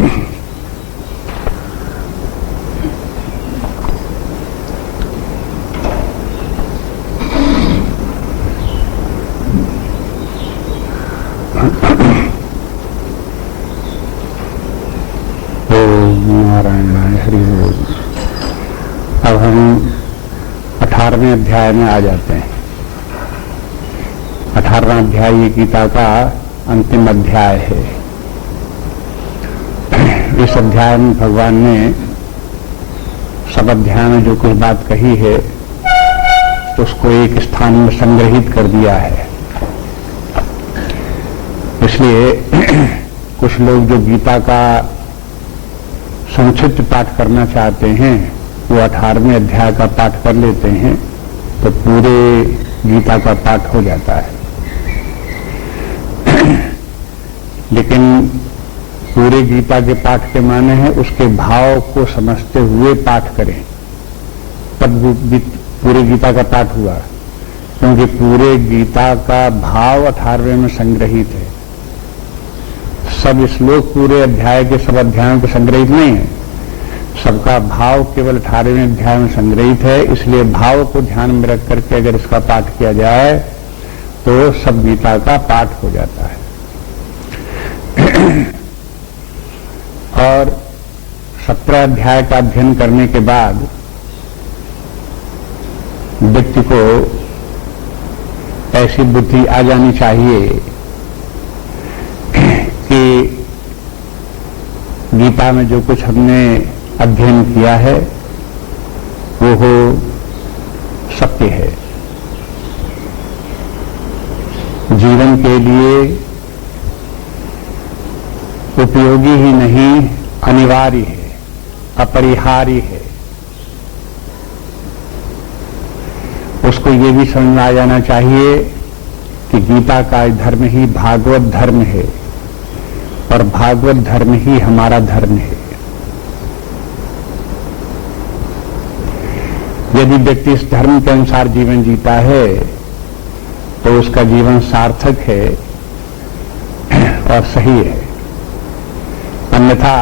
अब हम 18वें अध्याय में आ जाते हैं। 18वां अध्याय ये गीता का अंतिम अध्याय है। इस अध्याय में भगवान ने सब अध्याय में जो कुछ बात कही है उसको एक स्थान में संग्रहित कर दिया है। इसलिए कुछ लोग जो गीता का संक्षिप्त पाठ करना चाहते हैं वो 18वें अध्याय का पाठ कर लेते हैं तो पूरे गीता का पाठ हो जाता है। लेकिन पूरे गीता के पाठ के माने हैं उसके भाव को समझते हुए पाठ करें, तब पूरे गीता का पाठ हुआ। क्योंकि पूरे गीता का भाव 18वें में संग्रहित है। सब श्लोक पूरे अध्याय के सब अध्यायों के संग्रहित नहीं है, सबका भाव केवल 18वें अध्याय में संग्रहित है। इसलिए भाव को ध्यान में रख करके अगर इसका पाठ किया जाए तो सब गीता का पाठ हो जाता है। और 17 अध्याय का अध्ययन करने के बाद व्यक्ति को ऐसी बुद्धि आ जानी चाहिए कि गीता में जो कुछ हमने अध्ययन किया है वो सत्य है, जीवन के लिए उपयोगी ही नहीं अनिवार्य है, अपरिहार्य है। उसको ये भी समझ में आ जाना चाहिए कि गीता का धर्म ही भागवत धर्म है और भागवत धर्म ही हमारा धर्म है। यदि व्यक्ति इस धर्म के अनुसार जीवन जीता है तो उसका जीवन सार्थक है और सही है। अन्यथा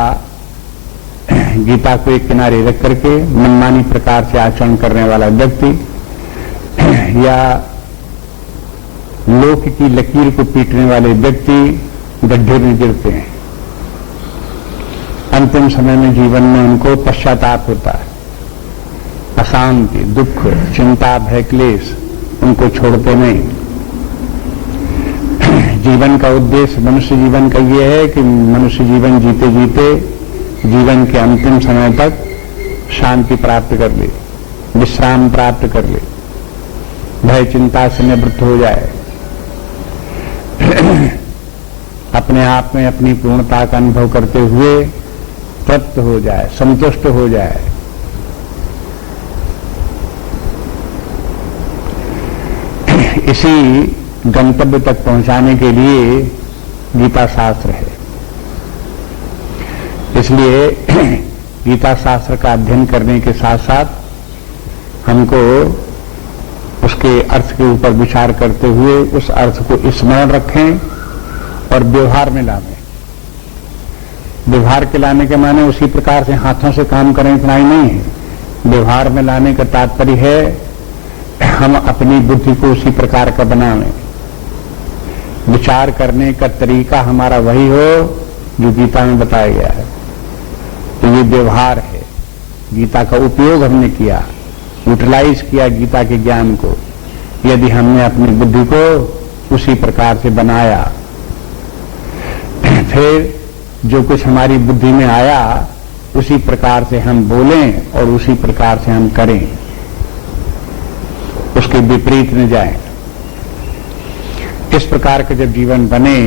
गीता को एक किनारे रख करके मनमानी प्रकार से आचरण करने वाला व्यक्ति या लोक की लकीर को पीटने वाले व्यक्ति गड्ढे में गिरते हैं। अंतिम समय में जीवन में उनको पश्चाताप होता है, अशांति, दुख, चिंता, भय, क्लेश उनको छोड़ते नहीं। जीवन का उद्देश्य मनुष्य जीवन का यह है कि मनुष्य जीवन जीते जीते जीवन के अंतिम समय तक शांति प्राप्त कर ले, विश्राम प्राप्त कर ले, भय चिंता से निवृत्त हो जाए, अपने आप में अपनी पूर्णता का अनुभव करते हुए तृप्त हो जाए, संतुष्ट हो जाए। इसी गंतव्य तक पहुंचाने के लिए गीता शास्त्र है। इसलिए गीता शास्त्र का अध्ययन करने के साथ साथ हमको उसके अर्थ के ऊपर विचार करते हुए उस अर्थ को स्मरण रखें और व्यवहार में लाएं। व्यवहार के लाने के माने उसी प्रकार से हाथों से काम करें इतना ही नहीं है। व्यवहार में लाने का तात्पर्य है हम अपनी बुद्धि को उसी प्रकार का बनावें, विचार करने का तरीका हमारा वही हो जो गीता में बताया गया है। तो ये व्यवहार है, गीता का उपयोग हमने किया, यूटिलाइज किया गीता के ज्ञान को। यदि हमने अपनी बुद्धि को उसी प्रकार से बनाया, फिर जो कुछ हमारी बुद्धि में आया उसी प्रकार से हम बोलें और उसी प्रकार से हम करें, उसके विपरीत न जाएं। इस प्रकार का जब जीवन बने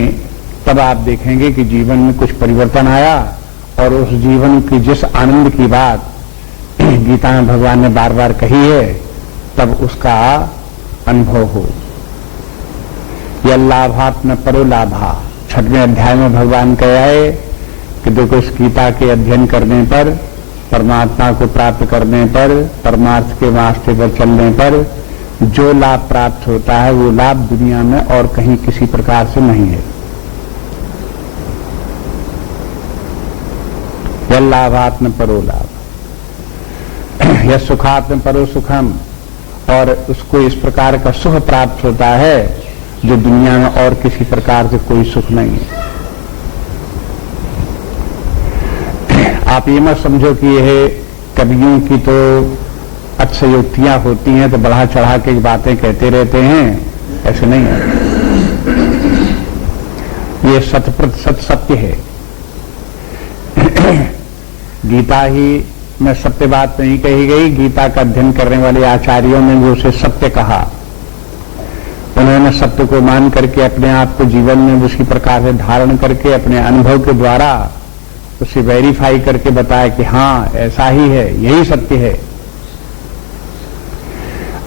तब आप देखेंगे कि जीवन में कुछ परिवर्तन आया और उस जीवन की जिस आनंद की बात गीता में भगवान ने बार बार कही है तब उसका अनुभव हो। यह लाभात्म परो लाभा 6वें अध्याय में भगवान कहा है कि देखो इस गीता के अध्ययन करने पर, परमात्मा को प्राप्त करने पर, परमार्थ के वास्ते पर चलने पर जो लाभ प्राप्त होता है वो लाभ दुनिया में और कहीं किसी प्रकार से नहीं है। यल्लाभात्म परो लाभ, यह सुखात्म परो सुखम, और उसको इस प्रकार का सुख प्राप्त होता है जो दुनिया में और किसी प्रकार से कोई सुख नहीं है। आप ये मत समझो कि यह कवियों की तो अतिशयोक्तियां होती हैं तो बढ़ा चढ़ा के बातें कहते रहते हैं, ऐसे नहीं है। ये 100% सत्य है। गीता ही में सत्य बात नहीं कही गई, गीता का अध्ययन करने वाले आचार्यों ने भी उसे सत्य कहा। उन्होंने सत्य को मान करके अपने आप को जीवन में उसी प्रकार से धारण करके अपने अनुभव के द्वारा उसे वेरीफाई करके बताया कि हाँ ऐसा ही है, यही सत्य है।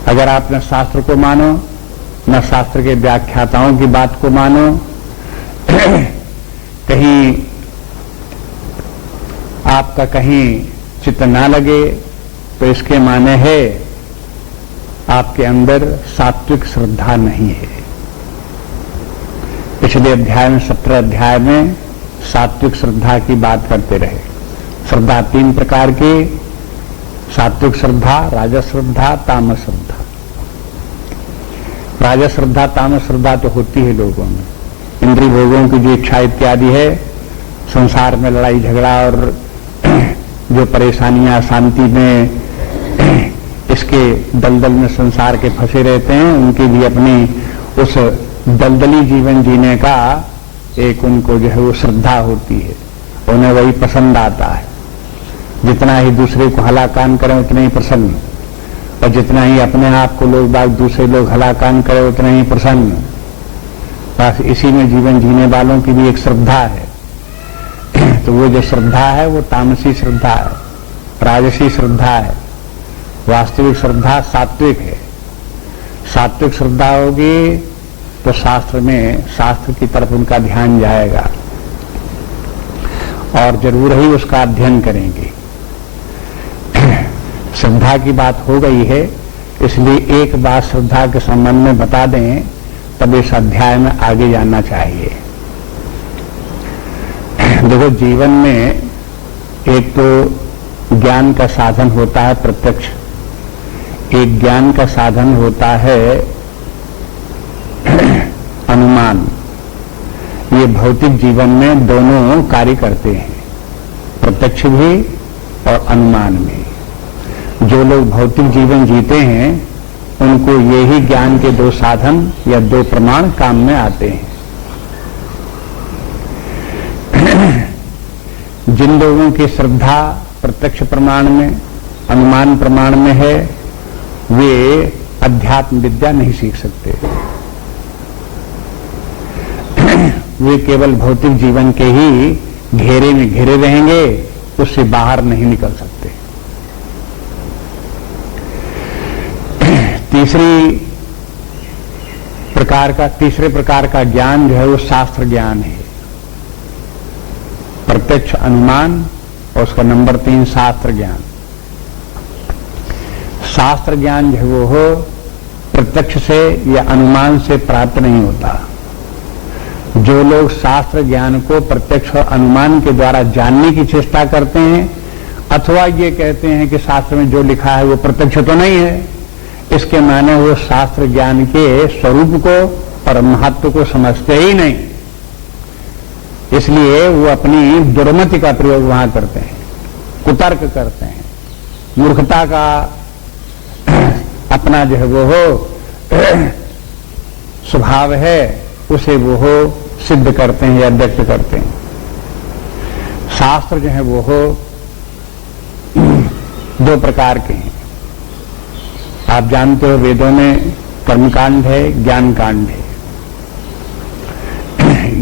अगर आप न शास्त्र को मानो न शास्त्र के व्याख्याताओं की बात को मानो, कहीं आपका कहीं चित्त ना लगे, तो इसके माने है आपके अंदर सात्विक श्रद्धा नहीं है। पिछले अध्याय में 17 अध्याय में सात्विक श्रद्धा की बात करते रहे। श्रद्धा 3 प्रकार की, सात्विक श्रद्धा, राजस श्रद्धा, तामस श्रद्धा। राजस श्रद्धा तामस श्रद्धा तो होती है लोगों में, इंद्रिय भोगों की जो इच्छा इत्यादि है, संसार में लड़ाई झगड़ा और जो परेशानियां शांति में इसके दलदल में संसार के फंसे रहते हैं, उनकी भी अपनी उस दलदली जीवन जीने का एक उनको जो है वो श्रद्धा होती है, उन्हें वही पसंद आता है। जितना ही दूसरे को हलाकान करें उतना ही प्रसन्न, और जितना ही अपने आप को लोग बाग दूसरे लोग हलाकान करें उतना ही प्रसन्न। बस इसी में जीवन जीने वालों की भी एक श्रद्धा है। तो वो जो श्रद्धा है वो तामसी श्रद्धा है, राजसी श्रद्धा है। वास्तविक श्रद्धा सात्विक है। सात्विक श्रद्धा होगी तो शास्त्र में, शास्त्र की तरफ उनका ध्यान जाएगा और जरूर ही उसका अध्ययन करेंगे। श्रद्धा की बात हो गई है, इसलिए एक बात श्रद्धा के संबंध में बता दें, तब इस अध्याय में आगे जाना चाहिए। देखो, जीवन में एक तो ज्ञान का साधन होता है प्रत्यक्ष, एक ज्ञान का साधन होता है अनुमान। ये भौतिक जीवन में दोनों कार्य करते हैं, प्रत्यक्ष भी और अनुमान भी। जो लोग भौतिक जीवन जीते हैं उनको यही ज्ञान के 2 साधन या 2 प्रमाण काम में आते हैं। जिन लोगों की श्रद्धा प्रत्यक्ष प्रमाण में, अनुमान प्रमाण में है, वे अध्यात्म विद्या नहीं सीख सकते। वे केवल भौतिक जीवन के ही घेरे में घिरे रहेंगे, उससे बाहर नहीं निकल सकते। तीसरे प्रकार का ज्ञान जो है वो शास्त्र ज्ञान है, प्रत्यक्ष अनुमान, और उसका नंबर 3 शास्त्र ज्ञान। शास्त्र ज्ञान जो है वो हो प्रत्यक्ष से या अनुमान से प्राप्त नहीं होता। जो लोग शास्त्र ज्ञान को प्रत्यक्ष और अनुमान के द्वारा जानने की चेष्टा करते हैं, अथवा ये कहते हैं कि शास्त्र में जो लिखा है वो प्रत्यक्ष तो नहीं है, इसके माने वो शास्त्र ज्ञान के स्वरूप को और महत्व को समझते ही नहीं। इसलिए वो अपनी दुर्मति का प्रयोग वहां करते हैं, कुतर्क करते हैं, मूर्खता का अपना जो है वो हो स्वभाव है, उसे वो हो सिद्ध करते हैं या व्यक्त करते हैं। शास्त्र जो है वो हो 2 प्रकार के हैं। आप जानते हो वेदों में कर्मकांड है, ज्ञान कांड है।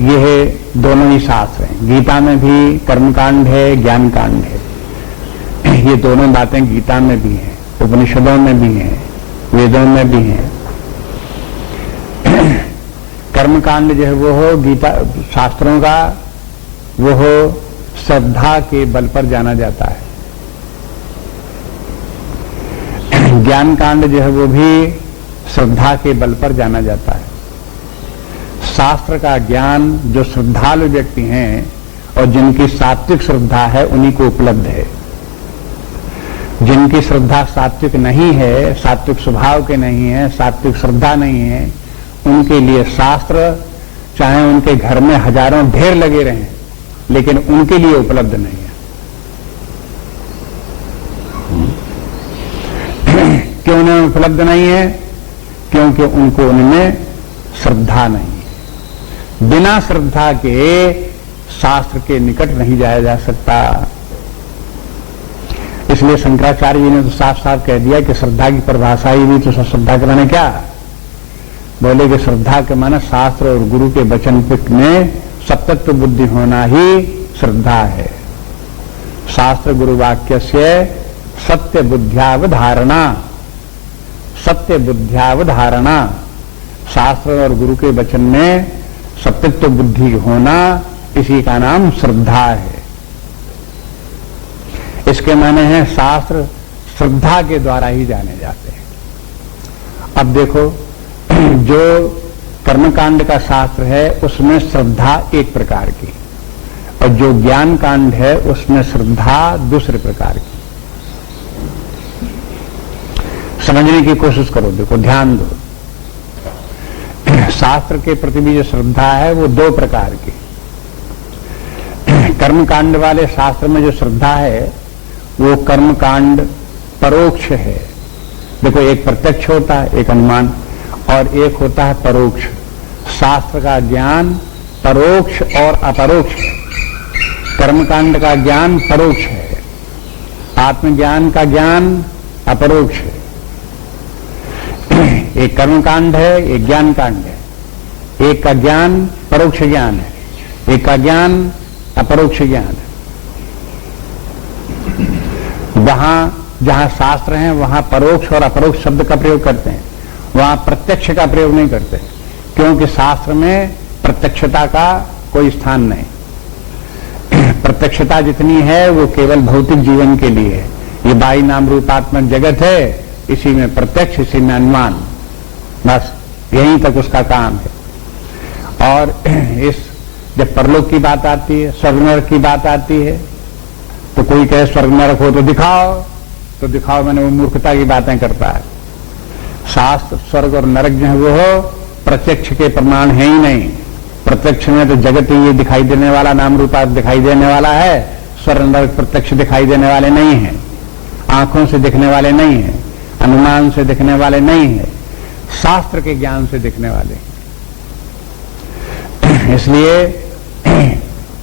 ये दोनों ही शास्त्र हैं। गीता में भी कर्मकांड है, ज्ञान कांड है। ये दोनों बातें गीता में भी हैं, उपनिषदों में भी हैं, वेदों में भी हैं। कर्मकांड जो है वो हो गीता शास्त्रों का, वो हो श्रद्धा के बल पर जाना जाता है। ज्ञान कांड जो है वो भी श्रद्धा के बल पर जाना जाता है। शास्त्र का ज्ञान जो श्रद्धालु व्यक्ति हैं और जिनकी सात्विक श्रद्धा है उन्हीं को उपलब्ध है। जिनकी श्रद्धा सात्विक नहीं है, सात्विक स्वभाव के नहीं है, सात्विक श्रद्धा नहीं है, उनके लिए शास्त्र चाहे उनके घर में हजारों ढेर लगे रहें, लेकिन उनके लिए उपलब्ध नहीं है। क्यों उन्हें उपलब्ध नहीं है? क्योंकि उनको उनमें श्रद्धा नहीं है। बिना श्रद्धा के शास्त्र के निकट नहीं जाया जा सकता। इसलिए शंकराचार्य जी ने तो साफ साफ कह दिया कि श्रद्धा की परिभाषा ही भी तो श्रद्धा कराने क्या बोले कि श्रद्धा के माने शास्त्र और गुरु के वचन में सतत्व बुद्धि होना ही श्रद्धा है। शास्त्र गुरु वाक्य से सत्य बुद्ध्यावधारणा, सत्य बुद्ध्यावधारणा, शास्त्र और गुरु के वचन में सत्यत्व बुद्धि होना, इसी का नाम श्रद्धा है। इसके माने हैं शास्त्र श्रद्धा के द्वारा ही जाने जाते हैं। अब देखो, जो कर्मकांड का शास्त्र है उसमें श्रद्धा एक प्रकार की, और जो ज्ञान कांड है उसमें श्रद्धा दूसरे प्रकार की। समझने की कोशिश करो, देखो ध्यान दो। शास्त्र के प्रति भी जो श्रद्धा है वो दो प्रकार की। कर्मकांड वाले शास्त्र में जो श्रद्धा है वो कर्मकांड परोक्ष है। देखो, एक प्रत्यक्ष होता है, एक अनुमान, और एक होता है परोक्ष। शास्त्र का ज्ञान परोक्ष और अपरोक्ष है। कर्मकांड का ज्ञान परोक्ष है, आत्मज्ञान का ज्ञान अपरोक्ष है। एक कर्मकांड है, एक ज्ञान कांड है। एक का ज्ञान परोक्ष ज्ञान है, एक का ज्ञान अपरोक्ष ज्ञान है। वहां जहां शास्त्र हैं वहां परोक्ष और अपरोक्ष शब्द का प्रयोग करते हैं, वहां प्रत्यक्ष का प्रयोग नहीं करते, क्योंकि शास्त्र में प्रत्यक्षता का कोई स्थान नहीं। प्रत्यक्षता जितनी है वो केवल भौतिक जीवन के लिए है। ये बाई नाम रूपात्मक जगत है, इसी में प्रत्यक्ष, इसी में अनुमान, बस यहीं तक उसका काम है। और इस जब परलोक की बात आती है, स्वर्ग नरक की बात आती है, तो कोई कहे स्वर्ग नरक हो तो दिखाओ, मैंने वो मूर्खता की बातें करता है। शास्त्र स्वर्ग और नरक जो है वो हो प्रत्यक्ष के प्रमाण है ही नहीं। प्रत्यक्ष में तो जगत ही ये दिखाई देने वाला, नाम रूपा दिखाई देने वाला है। स्वर्ग नरक प्रत्यक्ष दिखाई देने वाले नहीं है, आंखों से दिखने वाले नहीं है, अनुमान से दिखने वाले नहीं है, शास्त्र के ज्ञान से दिखने वाले। इसलिए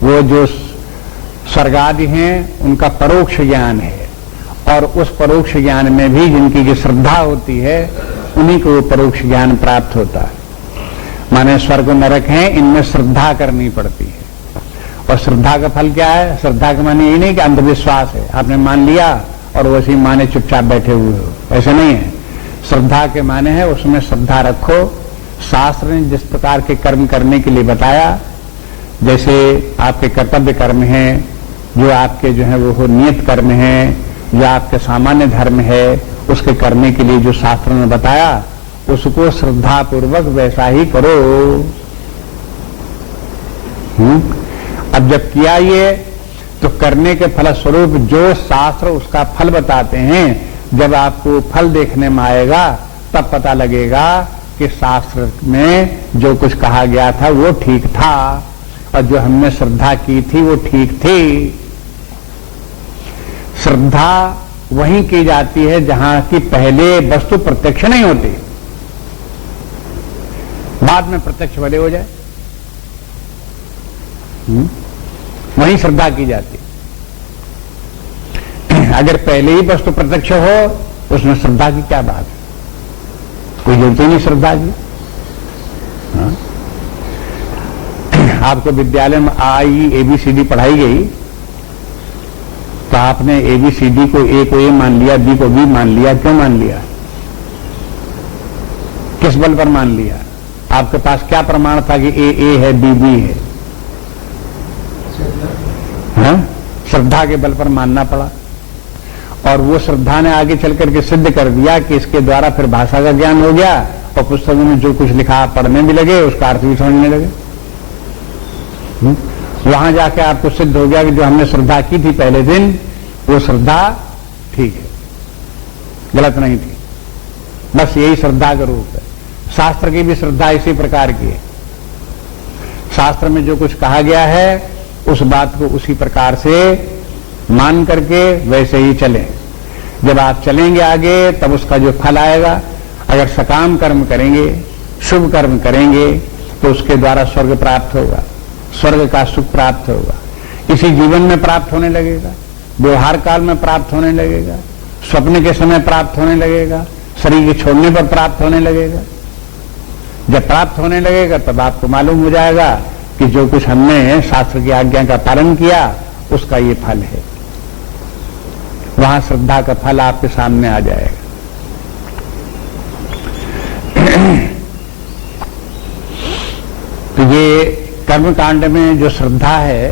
वो जो स्वर्ग आदि हैं उनका परोक्ष ज्ञान है, और उस परोक्ष ज्ञान में भी जिनकी जो श्रद्धा होती है उन्हीं को वो परोक्ष ज्ञान प्राप्त होता है। माने स्वर्ग नरक हैं, इनमें श्रद्धा करनी पड़ती है। और श्रद्धा का फल क्या है? श्रद्धा का माने ये नहीं कि अंधविश्वास है, आपने मान लिया और वैसे ही माने चुपचाप बैठे हुए हो, ऐसा नहीं है। श्रद्धा के माने है उसमें श्रद्धा रखो। शास्त्र ने जिस प्रकार के कर्म करने के लिए बताया, जैसे आपके कर्तव्य कर्म हैं, जो आपके जो है वो नियत कर्म हैं, जो आपके सामान्य धर्म है, उसके करने के लिए जो शास्त्र ने बताया उसको श्रद्धा पूर्वक वैसा ही करो। अब जब किया ये, तो करने के फलस्वरूप जो शास्त्र उसका फल बताते हैं, जब आपको फल देखने में आएगा तब पता लगेगा कि शास्त्र में जो कुछ कहा गया था वो ठीक था, और जो हमने श्रद्धा की थी वो ठीक थी। श्रद्धा वहीं की जाती है जहां की पहले वस्तु प्रत्यक्ष नहीं होती, बाद में प्रत्यक्ष भले हो जाए, वहीं श्रद्धा की जाती है। अगर पहले ही वस्तु प्रत्यक्ष हो उसमें श्रद्धा की क्या बात है? कोई जरूरत ही नहीं श्रद्धा की। आपको विद्यालय में आई ABCD पढ़ाई गई, तो आपने ABCD को A को A मान लिया, B को B मान लिया। क्यों मान लिया? किस बल पर मान लिया? आपके पास क्या प्रमाण था कि A है, B B है? श्रद्धा के बल पर मानना पड़ा, और वो श्रद्धा ने आगे चल करके सिद्ध कर दिया कि इसके द्वारा फिर भाषा का ज्ञान हो गया, और पुस्तकों में जो कुछ लिखा पढ़ने भी लगे, उसका अर्थ भी समझने लगे। वहां जाके आपको सिद्ध हो गया कि जो हमने श्रद्धा की थी पहले दिन, वो श्रद्धा ठीक है, गलत नहीं थी। बस यही श्रद्धा का रूप है। शास्त्र की भी श्रद्धा इसी प्रकार की है। शास्त्र में जो कुछ कहा गया है उस बात को उसी प्रकार से मान करके वैसे ही चलें। जब आप चलेंगे आगे तब उसका जो फल आएगा, अगर सकाम कर्म करेंगे, शुभ कर्म करेंगे, तो उसके द्वारा स्वर्ग प्राप्त होगा, स्वर्ग का सुख प्राप्त होगा, इसी जीवन में प्राप्त होने लगेगा, व्यवहार काल में प्राप्त होने लगेगा, स्वप्न के समय प्राप्त होने लगेगा, शरीर के छोड़ने पर प्राप्त होने लगेगा। जब प्राप्त होने लगेगा तब आपको मालूम हो जाएगा कि जो कुछ हमने शास्त्र की आज्ञा का पालन किया उसका ये फल है। वहां श्रद्धा का फल आपके सामने आ जाएगा। तो ये कर्मकांड में जो श्रद्धा है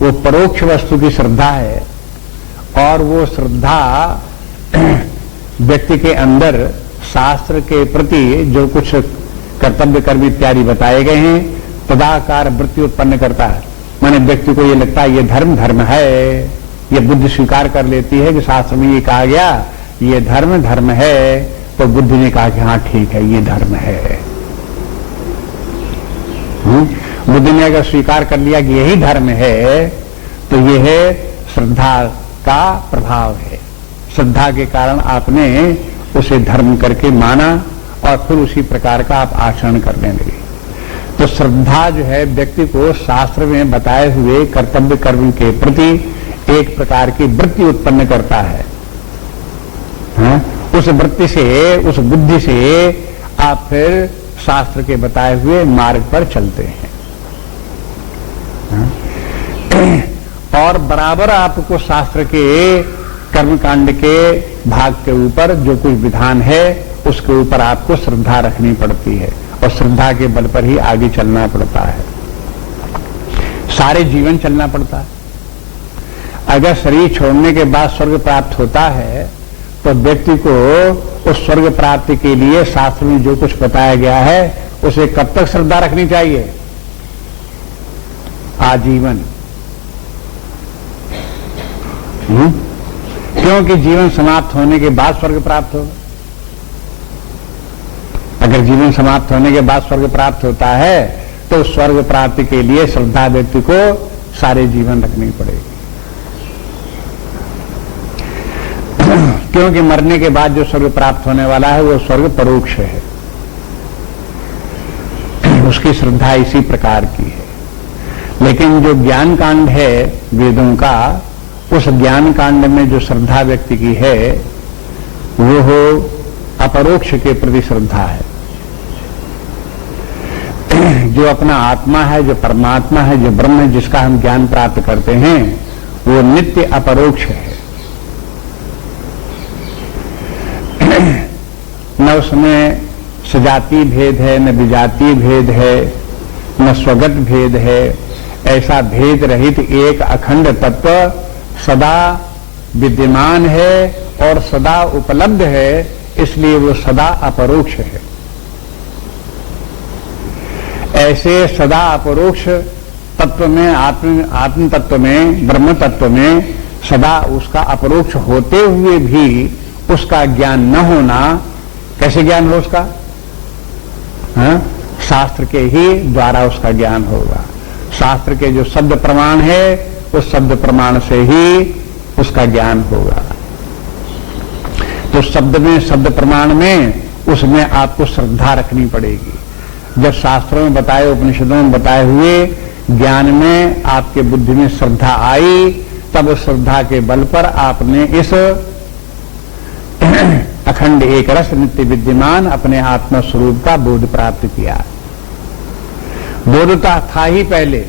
वो परोक्ष वस्तु की श्रद्धा है, और वो श्रद्धा व्यक्ति के अंदर शास्त्र के प्रति जो कुछ कर्तव्य कर्म इत्यादि बताए गए हैं तदाकार वृत्ति उत्पन्न करता है। माने व्यक्ति को ये लगता है ये धर्म धर्म है, ये बुद्धि स्वीकार कर लेती है कि शास्त्र में ये कहा गया ये धर्म धर्म है, तो बुद्धि ने कहा कि हाँ ठीक है ये धर्म है। बुद्धि ने अगर स्वीकार कर लिया कि यही धर्म है तो ये है श्रद्धा का प्रभाव है। श्रद्धा के कारण आपने उसे धर्म करके माना और फिर उसी प्रकार का आप आचरण करने लगे। तो श्रद्धा जो है व्यक्ति को शास्त्र में बताए हुए कर्तव्य कर्म के प्रति एक प्रकार की वृत्ति उत्पन्न करता है। उस वृत्ति से, उस बुद्धि से आप फिर शास्त्र के बताए हुए मार्ग पर चलते हैं। और बराबर आपको शास्त्र के कर्मकांड के भाग के ऊपर जो कुछ विधान है उसके ऊपर आपको श्रद्धा रखनी पड़ती है, और श्रद्धा के बल पर ही आगे चलना पड़ता है, सारे जीवन चलना पड़ता है। अगर शरीर छोड़ने के बाद स्वर्ग प्राप्त होता है तो व्यक्ति को उस स्वर्ग प्राप्ति के लिए शास्त्र में जो कुछ बताया गया है उसे कब तक श्रद्धा रखनी चाहिए? आजीवन। क्योंकि जीवन समाप्त होने के बाद स्वर्ग प्राप्त होगा। अगर जीवन समाप्त होने के बाद स्वर्ग प्राप्त होता है तो स्वर्ग प्राप्ति के लिए श्रद्धा व्यक्ति को सारे जीवन रखनी पड़ेगी। क्योंकि मरने के बाद जो स्वर्ग प्राप्त होने वाला है वो स्वर्ग परोक्ष है, उसकी श्रद्धा इसी प्रकार की है। लेकिन जो ज्ञान कांड है वेदों का, उस ज्ञान कांड में जो श्रद्धा व्यक्ति की है वो हो अपरोक्ष के प्रति श्रद्धा है। जो अपना आत्मा है, जो परमात्मा है, जो ब्रह्म है, जिसका हम ज्ञान प्राप्त करते हैं वो नित्य अपरोक्ष है। न उसमें सजाति भेद है, न विजातीय भेद है, न स्वगत भेद है। ऐसा भेद रहित एक अखंड तत्व सदा विद्यमान है और सदा उपलब्ध है, इसलिए वो सदा अपरोक्ष है। ऐसे सदा अपरोक्ष तत्व में, आत्म तत्व में, ब्रह्म तत्व में सदा उसका अपरोक्ष होते हुए भी उसका ज्ञान न होना, कैसे ज्ञान हो उसका? शास्त्र के ही द्वारा उसका ज्ञान होगा। शास्त्र के जो शब्द प्रमाण है उस शब्द प्रमाण से ही उसका ज्ञान होगा। तो शब्द में, शब्द प्रमाण में, उसमें आपको श्रद्धा रखनी पड़ेगी। जब शास्त्रों में बताए, उपनिषदों में बताए हुए ज्ञान में आपके बुद्धि में श्रद्धा आई, तब उस श्रद्धा के बल पर आपने इस अखंड एक रस नित्य विद्यमान अपने आत्मा स्वरूप का बोध प्राप्त किया। बोधता था ही पहले,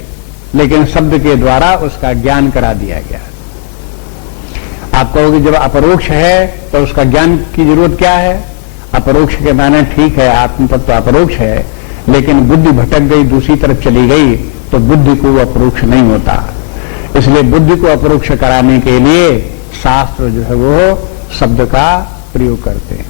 लेकिन शब्द के द्वारा उसका ज्ञान करा दिया गया। आप कहोगे जब अपरोक्ष है तो उसका ज्ञान की जरूरत क्या है? अपरोक्ष के माने ठीक है आत्म तत्व अपरोक्ष है, लेकिन बुद्धि भटक गई, दूसरी तरफ चली गई, तो बुद्धि को वो अपरोक्ष नहीं होता। इसलिए बुद्धि को अपरोक्ष कराने के लिए शास्त्र जो है वो शब्द का प्रयोग करते हैं।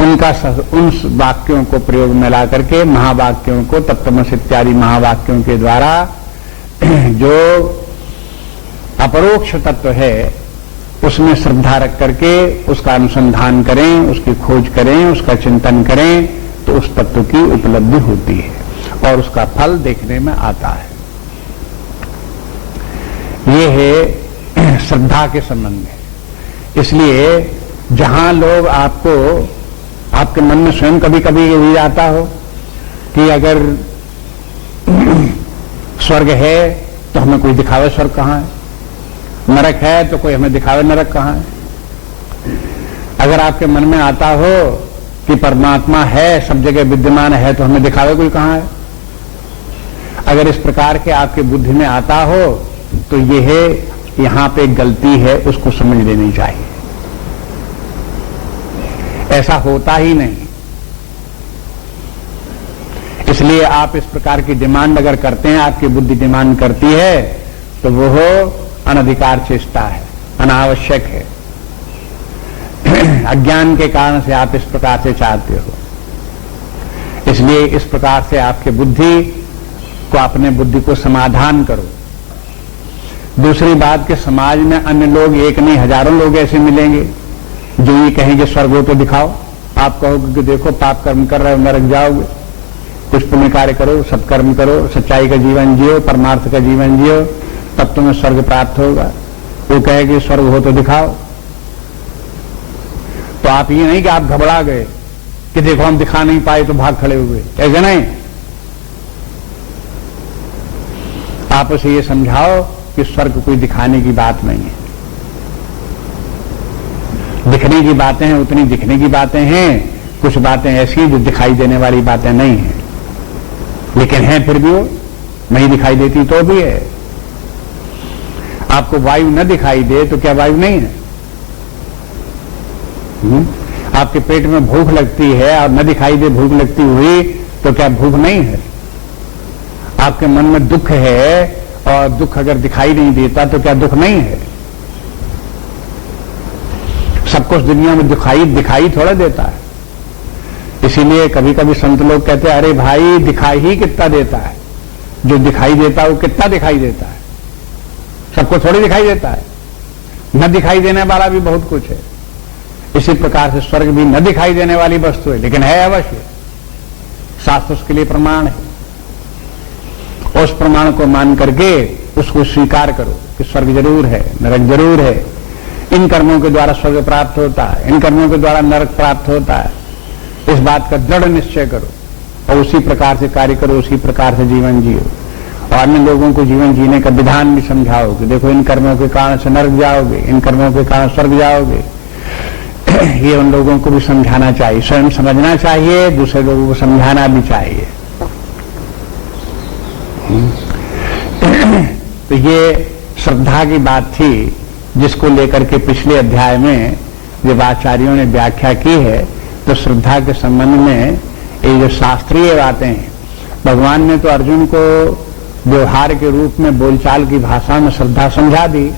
उन उन वाक्यों को प्रयोग में ला करके महावाक्यों को तत्त्वमसि इत्यादि महावाक्यों के द्वारा जो अपरोक्ष तत्व है उसमें श्रद्धा रख करके उसका अनुसंधान करें, उसकी खोज करें, उसका चिंतन करें, तो उस तत्व की उपलब्धि होती है और उसका फल देखने में आता है। ये है श्रद्धा के संबंध में। इसलिए जहां लोग आपके मन में स्वयं कभी कभी ये आता हो कि अगर स्वर्ग है तो हमें कोई दिखावे स्वर्ग कहां है, नरक है तो कोई हमें दिखावे नरक कहां है। अगर आपके मन में आता हो कि परमात्मा है, सब जगह विद्यमान है, तो हमें दिखावे कोई कहां है। अगर इस प्रकार के आपके बुद्धि में आता हो तो यह यहां पे गलती है, उसको समझ लेनी चाहिए। ऐसा होता ही नहीं। इसलिए आप इस प्रकार की डिमांड अगर करते हैं, आपकी बुद्धि डिमांड करती है, तो वो अनधिकार चेष्टा है, अनावश्यक है। अज्ञान के कारण से आप इस प्रकार से चाहते हो। इसलिए इस प्रकार से आपके बुद्धि को, अपने बुद्धि को समाधान करो। दूसरी बात कि समाज में अन्य लोग, एक नहीं हजारों लोग ऐसे मिलेंगे जो ये कहेंगे स्वर्ग हो तो दिखाओ। आप कहोगे कि देखो पाप कर्म कर रहे हो, नरक जाओगे, कुछ पुण्य कार्य करो, सत्कर्म करो, सच्चाई का जीवन जियो, परमार्थ का जीवन जियो, तब तुम्हें स्वर्ग प्राप्त होगा। वो कहेगी स्वर्ग हो तो दिखाओ। तो आप ये नहीं कि आप घबरा गए कि देखो हम दिखा नहीं पाए तो भाग खड़े हुए, ऐसे नहीं। आप उसे ये समझाओ कि स्वर्ग कोई दिखाने की बात नहीं है। दिखने की बातें हैं, उतनी दिखने की बातें हैं, कुछ बातें ऐसी जो दिखाई देने वाली बातें नहीं हैं, लेकिन हैं फिर भी वो नहीं दिखाई देती तो भी है। आपको वायु न दिखाई दे तो क्या वायु नहीं है? आपके पेट में भूख लगती है और न दिखाई दे भूख लगती हुई तो क्या भूख नहीं है? आपके मन में दुख है और दुख अगर दिखाई नहीं देता तो क्या दुख नहीं है? सब कुछ दुनिया में दिखाई थोड़ा देता है। इसीलिए कभी कभी संत लोग कहते हैं, अरे भाई दिखाई ही कितना देता है, जो दिखाई देता है वो कितना दिखाई देता है, सबको थोड़ी दिखाई देता है। न दिखाई देने वाला भी बहुत कुछ है। इसी प्रकार से स्वर्ग भी न दिखाई देने वाली वस्तु है, लेकिन है अवश्य। शास्त्र उसके लिए प्रमाण है। उस प्रमाण को मान करके उसको स्वीकार करो कि स्वर्ग जरूर है, नरक जरूर है। इन कर्मों के द्वारा स्वर्ग प्राप्त होता है, इन कर्मों के द्वारा नरक प्राप्त होता है। इस बात का दृढ़ निश्चय करो और उसी प्रकार से कार्य करो, उसी प्रकार से जीवन जियो। और अन्य लोगों को जीवन जीने का विधान भी समझाओ कि देखो इन कर्मों के कारण से नरक जाओगे, इन कर्मों के कारण स्वर्ग जाओगे। ये उन लोगों को भी समझाना चाहिए, स्वयं समझना चाहिए, दूसरे लोगों को समझाना भी चाहिए। तो ये श्रद्धा की बात थी, जिसको लेकर के पिछले अध्याय में जब आचार्यों ने व्याख्या की है, तो श्रद्धा के संबंध में ये जो शास्त्रीय बातें हैं, भगवान ने तो अर्जुन को व्यवहार के रूप में बोलचाल की भाषा में श्रद्धा समझा दी,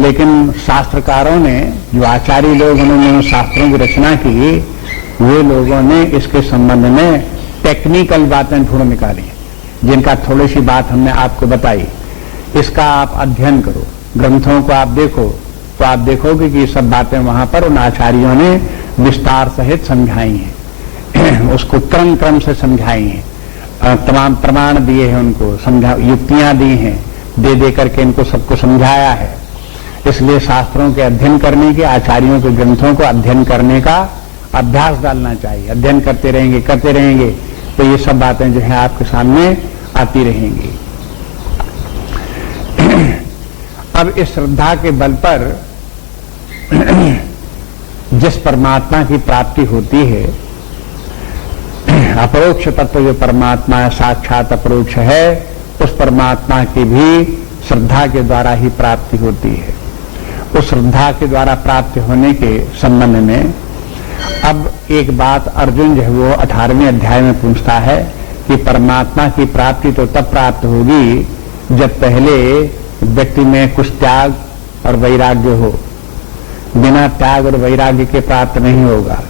लेकिन शास्त्रकारों ने, जो आचार्य लोग उन्होंने शास्त्रों की रचना की, वे लोगों ने इसके संबंध में टेक्निकल बातें ढूंढ निकाली, जिनका थोड़ी सी बात हमने आपको बताई। इसका आप अध्ययन करो, ग्रंथों को आप देखो, तो आप देखोगे कि ये सब बातें वहां पर उन आचार्यों ने विस्तार सहित समझाई हैं। उसको क्रम क्रम से समझाई हैं, तमाम प्रमाण दिए हैं, उनको समझा, युक्तियां दी हैं, दे दे करके इनको सबको समझाया है। इसलिए शास्त्रों के अध्ययन करने के, आचार्यों के ग्रंथों को अध्ययन करने का अभ्यास डालना चाहिए। अध्ययन करते रहेंगे तो ये सब बातें जो है आपके सामने आती रहेंगी। अब इस श्रद्धा के बल पर जिस परमात्मा की प्राप्ति होती है, अपरोक्ष तत्व जो परमात्मा है, साक्षात अपरोक्ष है, उस परमात्मा की भी श्रद्धा के द्वारा ही प्राप्ति होती है। उस श्रद्धा के द्वारा प्राप्ति होने के संबंध में अब एक बात अर्जुन जो है वो 18वें अध्याय में पूछता है कि परमात्मा की प्राप्ति तो तब प्राप्त होगी जब पहले व्यक्ति में कुछ त्याग और वैराग्य हो। बिना त्याग और वैराग्य के प्राप्त नहीं होगा।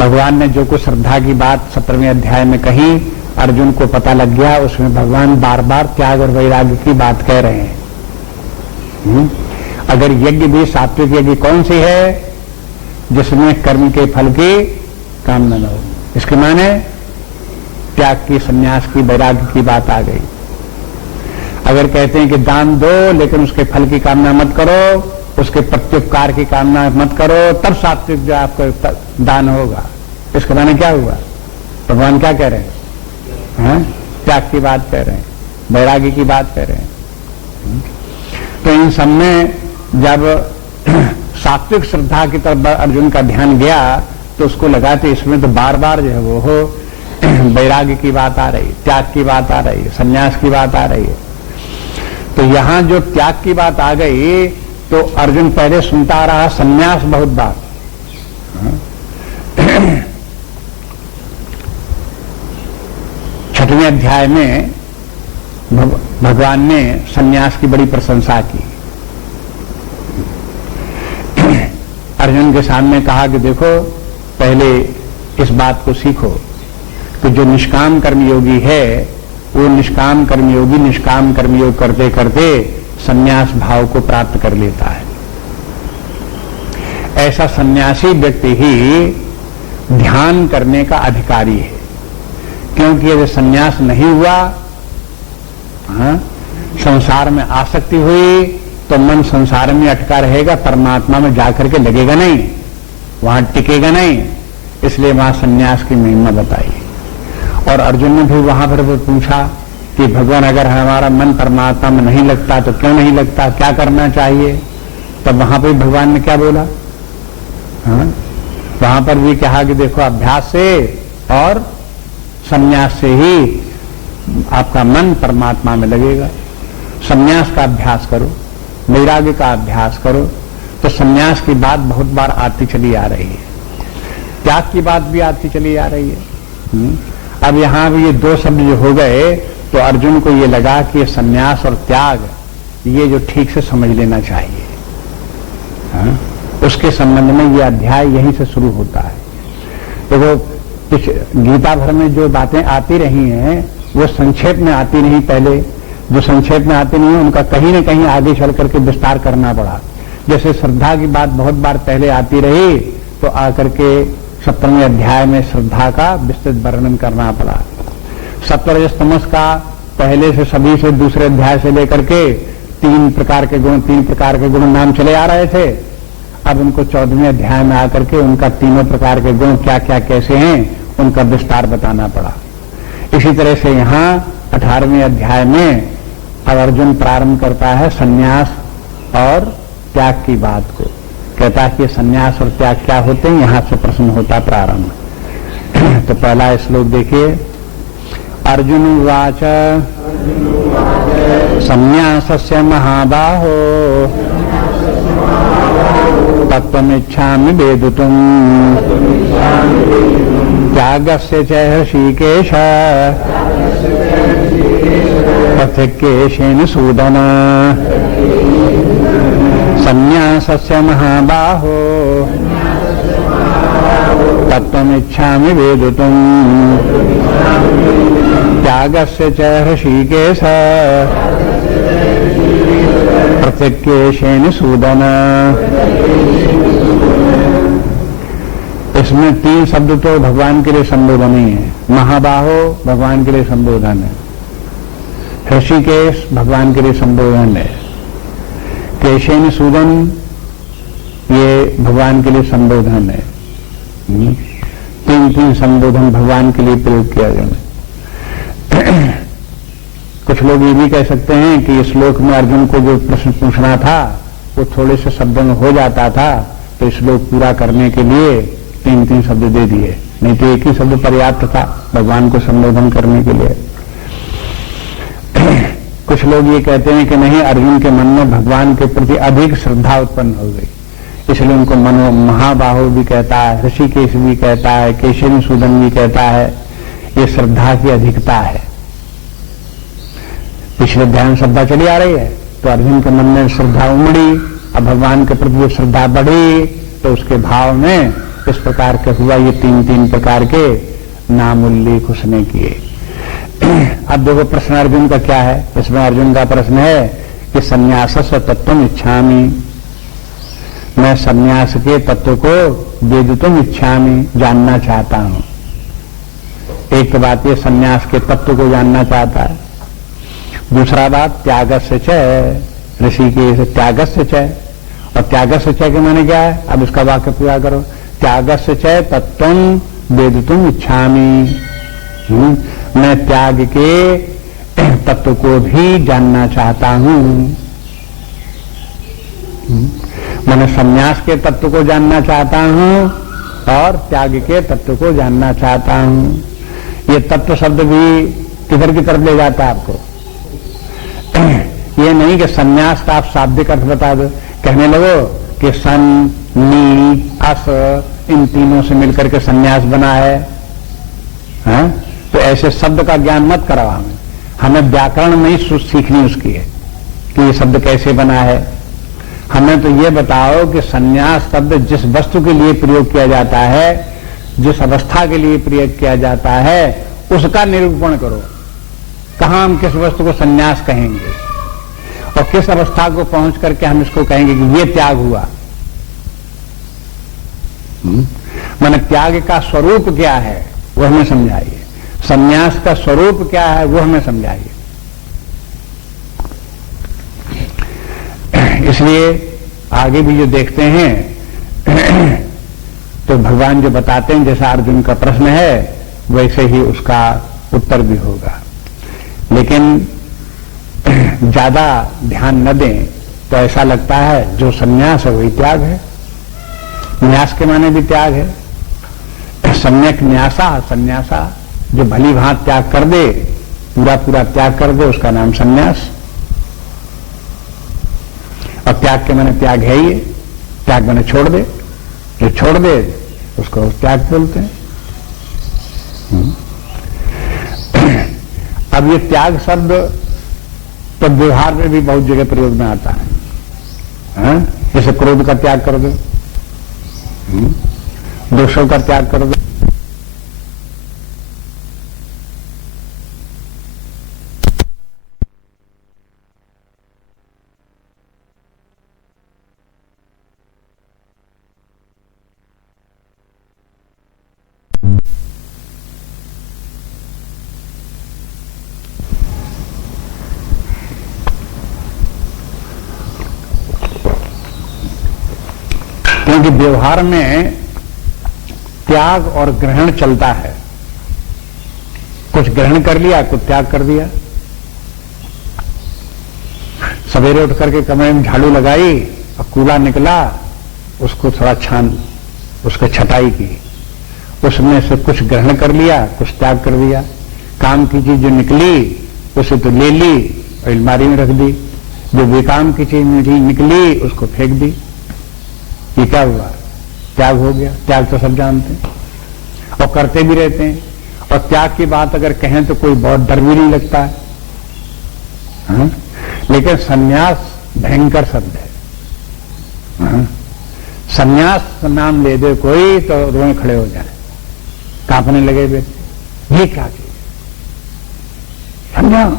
भगवान ने जो कुछ श्रद्धा की बात 17वें अध्याय में कही, अर्जुन को पता लग गया, उसमें भगवान बार बार त्याग और वैराग्य की बात कह रहे हैं। अगर यज्ञ भी सात्विक यज्ञ कौन सी है? जिसमें कर्म के फल की कामना न हो। इसके माने त्याग की, संन्यास की, वैराग्य की बात आ गई। अगर कहते हैं कि दान दो लेकिन उसके फल की कामना मत करो, उसके प्रत्युपकार की कामना मत करो, तब सात्विक जो आपको दान होगा, इसके माने क्या हुआ? भगवान क्या कह रहे हैं? त्याग की बात कह रहे हैं, वैराग्य की बात कह रहे हैं। तो इन सब में जब सात्विक श्रद्धा की तरफ अर्जुन का ध्यान गया तो उसको लगा कि इसमें तो बार बार जो है वो वैराग्य की बात आ रही, त्याग की बात आ रही है, संन्यास की बात आ रही है। तो यहां जो त्याग की बात आ गई तो अर्जुन पहले सुनता आ रहा संन्यास बहुत बार। 6वें अध्याय में भगवान ने संन्यास की बड़ी प्रशंसा की। अर्जुन के सामने कहा कि देखो, पहले इस बात को सीखो कि जो निष्काम कर्मयोगी है वो निष्काम कर्मयोग करते करते संन्यास भाव को प्राप्त कर लेता है। ऐसा सन्यासी व्यक्ति ही ध्यान करने का अधिकारी है, क्योंकि यदि संन्यास नहीं हुआ, संसार में आसक्ति हुई तो मन संसार में अटका रहेगा, परमात्मा में जाकर के लगेगा नहीं, वहां टिकेगा नहीं। इसलिए वहां संन्यास की महिमा बताई। और अर्जुन ने भी वहां पर पूछा कि भगवान, अगर हमारा मन परमात्मा में नहीं लगता तो क्यों नहीं लगता, क्या करना चाहिए? तब वहां पर भगवान ने क्या बोला? वहां पर भी कहा कि देखो, अभ्यास से और संन्यास से ही आपका मन परमात्मा में लगेगा। संन्यास का अभ्यास करो, वैराग्य का अभ्यास करो। तो संन्यास की बात बहुत बार आती चली आ रही है, त्याग की बात भी आती चली आ रही है। अब यहां भी ये दो शब्द जो हो गए तो अर्जुन को ये लगा कि ये संन्यास और त्याग ये जो ठीक से समझ लेना चाहिए। उसके संबंध में ये अध्याय यहीं से शुरू होता है। देखो, गीता भर में जो बातें आती रही हैं वो संक्षेप में आती नहीं। पहले जो संक्षेप में आती नहीं है उनका कहीं न कहीं आगे चल करके विस्तार करना पड़ा। जैसे श्रद्धा की बात बहुत बार पहले आती रही तो आकर के 17वें अध्याय में श्रद्धा का विस्तृत वर्णन करना पड़ा। सत्वरजस तमस का पहले से सभी से दूसरे अध्याय से लेकर के 3 प्रकार के गुण नाम चले आ रहे थे। अब उनको 14वें अध्याय में आकर के उनका तीनों प्रकार के गुण क्या क्या कैसे हैं उनका विस्तार बताना पड़ा। इसी तरह से यहाँ 18वें अध्याय में अब अर्जुन प्रारंभ करता है संन्यास और त्याग की बात को। कहता है कि संन्यास और त्याग क्या होते हैं, यहां से प्रश्न होता प्रारंभ। तो पहला श्लोक देखिए। अर्जुन उवाच संन्यासस्य महाबाहो तत्त्वमिच्छामि वेदितुम् त्यागस्य च ऋषिकेश पथिकेशेन सूदन। संन्यासस्य महाबाहो तत्त्वमिच्छामि वेदितुम् त्यागस्य च ऋषिकेश पथिकेशेन सूदन। इसमें 3 शब्द तो भगवान के लिए संबोधन ही है। महाबाहो भगवान के लिए संबोधन है, ऋषिकेश भगवान के लिए संबोधन है, केशेन सूदन ये भगवान के लिए संबोधन है। 3 संबोधन भगवान के लिए प्रयोग किया गया। कुछ लोग ये भी कह सकते हैं कि इस श्लोक में अर्जुन को जो प्रश्न पूछना था वो थोड़े से शब्दों में हो जाता था, तो इस श्लोक पूरा करने के लिए 3 शब्द दे दिए, नहीं तो एक ही शब्द पर्याप्त था भगवान को संबोधन करने के लिए। कुछ लोग ये कहते हैं कि नहीं, अर्जुन के मन में भगवान के प्रति अधिक श्रद्धा उत्पन्न हो गई, इसलिए उनको महाबाहो भी कहता है, ऋषिकेश भी कहता है, केशेन सूदन भी कहता है। ये श्रद्धा की अधिकता है। पिछले ध्यान श्रद्धा चली आ रही है तो अर्जुन के मन में श्रद्धा उमड़ी, अब भगवान के प्रति श्रद्धा बढ़ी तो उसके भाव में इस प्रकार के हुआ। ये तीन तीन प्रकार के नाम उल्लेख उसने किए। अब देखो प्रश्न अर्जुन का क्या है। इसमें अर्जुन का प्रश्न है कि संन्यासस्व तत्वम इच्छामि, मैं संन्यास के तत्व को वेदितुम इच्छामि, जानना चाहता हूं। एक तो बात ये संन्यास के तत्व को जानना चाहता है। दूसरा बात त्यागस्य च, ऋषि के त्यागस्य च, और त्यागस्य च के माने क्या है। अब इसका वाक्य पूरा करो। त्यागस्य च तत्वम वेदितुम इच्छामि, मैं त्याग के तत्व को भी जानना चाहता हूं। मैंने संन्यास के तत्व को जानना चाहता हूं और त्याग के तत्व को जानना चाहता हूं। ये तत्व शब्द भी किधर की तरफ ले जाता है आपको। ये नहीं कि संन्यास का आप शाब्दिक अर्थ बता दो, कहने लगो कि सन, नी, अस, इन तीनों से मिलकर के संन्यास बना है। हाँ? तो ऐसे शब्द का ज्ञान मत कराओ हमें। हमें व्याकरण में ही सीखनी उसकी है कि ये शब्द कैसे बना है। हमें तो ये बताओ कि संन्यास शब्द जिस वस्तु के लिए प्रयोग किया जाता है, जिस अवस्था के लिए प्रयोग किया जाता है, उसका निरूपण करो। कहां हम किस वस्तु को संन्यास कहेंगे और किस अवस्था को पहुंच करके हम इसको कहेंगे कि ये त्याग हुआ। माने त्याग का स्वरूप क्या है वो हमें समझाइए, संन्यास का स्वरूप क्या है वो हमें समझाइए। इसलिए आगे भी जो देखते हैं तो भगवान जो बताते हैं, जैसा अर्जुन का प्रश्न है वैसे ही उसका उत्तर भी होगा। लेकिन ज्यादा ध्यान न दें तो ऐसा लगता है जो संन्यास है वही त्याग है। न्यास के माने भी त्याग है। सम्यक न्यासा संन्यासा, जो भली भांत त्याग कर दे, पूरा पूरा त्याग कर दे, उसका नाम संन्यास। और त्याग के माने त्याग है ही, त्याग माने छोड़ दे, जो छोड़ दे उसको त्याग बोलते हैं। अब ये त्याग शब्द तो व्यवहार में भी बहुत जगह प्रयोग में आता है। जैसे क्रोध का त्याग कर दो, दोषों का त्याग कर दो, क्योंकि व्यवहार में त्याग और ग्रहण चलता है। कुछ ग्रहण कर लिया, कुछ त्याग कर दिया। सवेरे उठ करके कमरे में झाड़ू लगाई और कूड़ा निकला, उसको थोड़ा छान, उसको छटाई की, उसमें से कुछ ग्रहण कर लिया, कुछ त्याग कर दिया। काम की चीज जो निकली उसे तो ले ली और अलमारी में रख दी, जो बेकाम की चीज निकली उसको फेंक दी। ये क्या हुआ? त्याग हो गया। त्याग तो सब जानते हैं और करते भी रहते हैं। और त्याग की बात अगर कहें तो कोई बहुत डर भी नहीं लगता है। हाँ? लेकिन संन्यास भयंकर शब्द है। हाँ? संन्यास नाम ले दे कोई तो रोए खड़े हो जाए, कांपने लगे व्यक्ति। ये क्या चीज? संन्यास,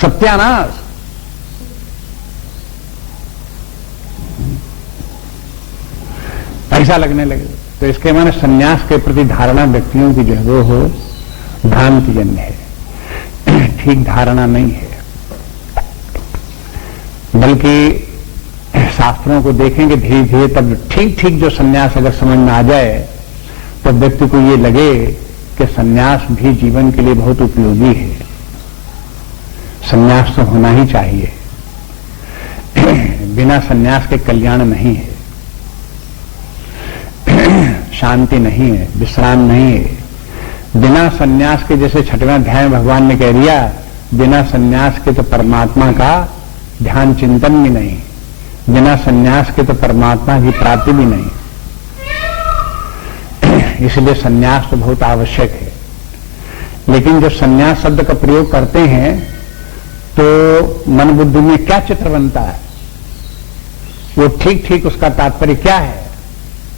सत्यानाश। ऐसा लगने लगे तो इसके माने संन्यास के प्रति धारणा व्यक्तियों की जो है वो हो भ्रांतिजन्य है, ठीक धारणा नहीं है। बल्कि शास्त्रों को देखेंगे धीरे धीरे, तब ठीक ठीक जो संन्यास अगर समझ में आ जाए तो व्यक्ति को ये लगे कि संन्यास भी जीवन के लिए बहुत उपयोगी है। संन्यास तो होना ही चाहिए। बिना संन्यास के कल्याण नहीं है, शांति नहीं है, विश्राम नहीं है। बिना संन्यास के, जैसे 6वें अध्याय में भगवान ने कह दिया, बिना संन्यास के तो परमात्मा का ध्यान चिंतन भी नहीं, बिना संन्यास के तो परमात्मा की प्राप्ति भी नहीं। इसलिए संन्यास तो बहुत आवश्यक है। लेकिन जब संन्यास शब्द का प्रयोग करते हैं तो मन बुद्धि में क्या चित्र बनता है, वो ठीक ठीक उसका तात्पर्य क्या है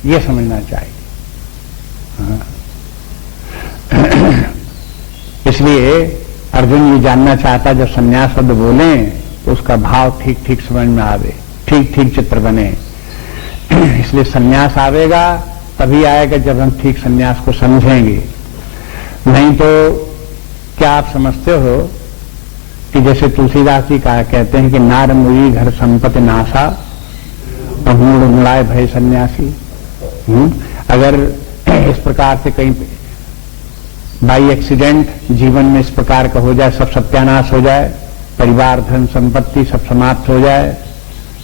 ये समझना चाहिए। हाँ। इसलिए अर्जुन ये जानना चाहता, जब संन्यास शब्द बोले तो उसका भाव ठीक ठीक समझ में आवे, ठीक ठीक चित्र बने। इसलिए संन्यास आवेगा तभी आएगा जब हम ठीक संन्यास को समझेंगे। नहीं तो क्या आप समझते हो कि जैसे तुलसीदास जी कहा कहते हैं कि नार मुई घर संपत्ति नाशा और मूड मुड़ाए भय सन्यासी। अगर इस प्रकार से कहीं बाई एक्सीडेंट जीवन में इस प्रकार का हो जाए, सब सत्यानाश हो जाए, परिवार धन संपत्ति सब समाप्त हो जाए,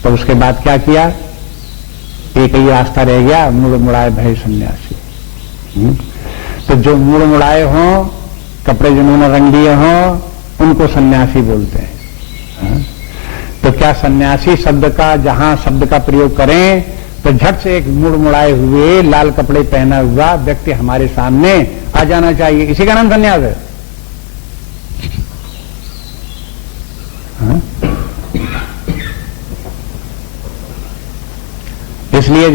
तो उसके बाद क्या किया? एक ही रास्ता रह गया, मूड मुड़ाए भय सन्यासी। तो जो मूड मुड़ाए हों, कपड़े जिन्होंने रंग लिए हों, उनको सन्यासी बोलते हैं। तो क्या सन्यासी शब्द का जहां शब्द का प्रयोग करें तो झट से एक मुड़ मुड़ाए हुए लाल कपड़े पहना हुआ व्यक्ति हमारे सामने आ जाना चाहिए, इसी का नाम सन्यास है। इसलिए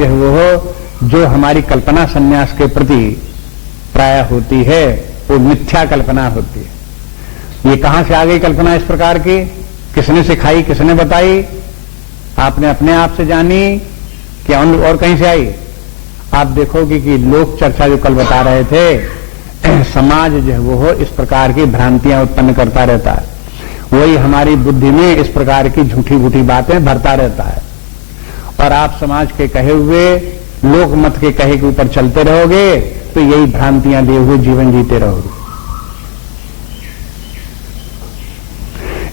जो हमारी कल्पना सन्यास के प्रति प्राय होती है वो मिथ्या कल्पना होती है। ये कहां से आ गई कल्पना इस प्रकार की? किसने सिखाई, किसने बताई? आपने अपने आप से जानी क्या और कहीं से आई? आप देखोगे कि लोक चर्चा जो कल बता रहे थे, समाज जो है वो इस प्रकार की भ्रांतियां उत्पन्न करता रहता है, वही हमारी बुद्धि में इस प्रकार की झूठी झूठी बातें भरता रहता है। और आप समाज के कहे हुए, लोक मत के कहे के ऊपर चलते रहोगे तो यही भ्रांतियां दिए हुए जीवन जीते रहोगे।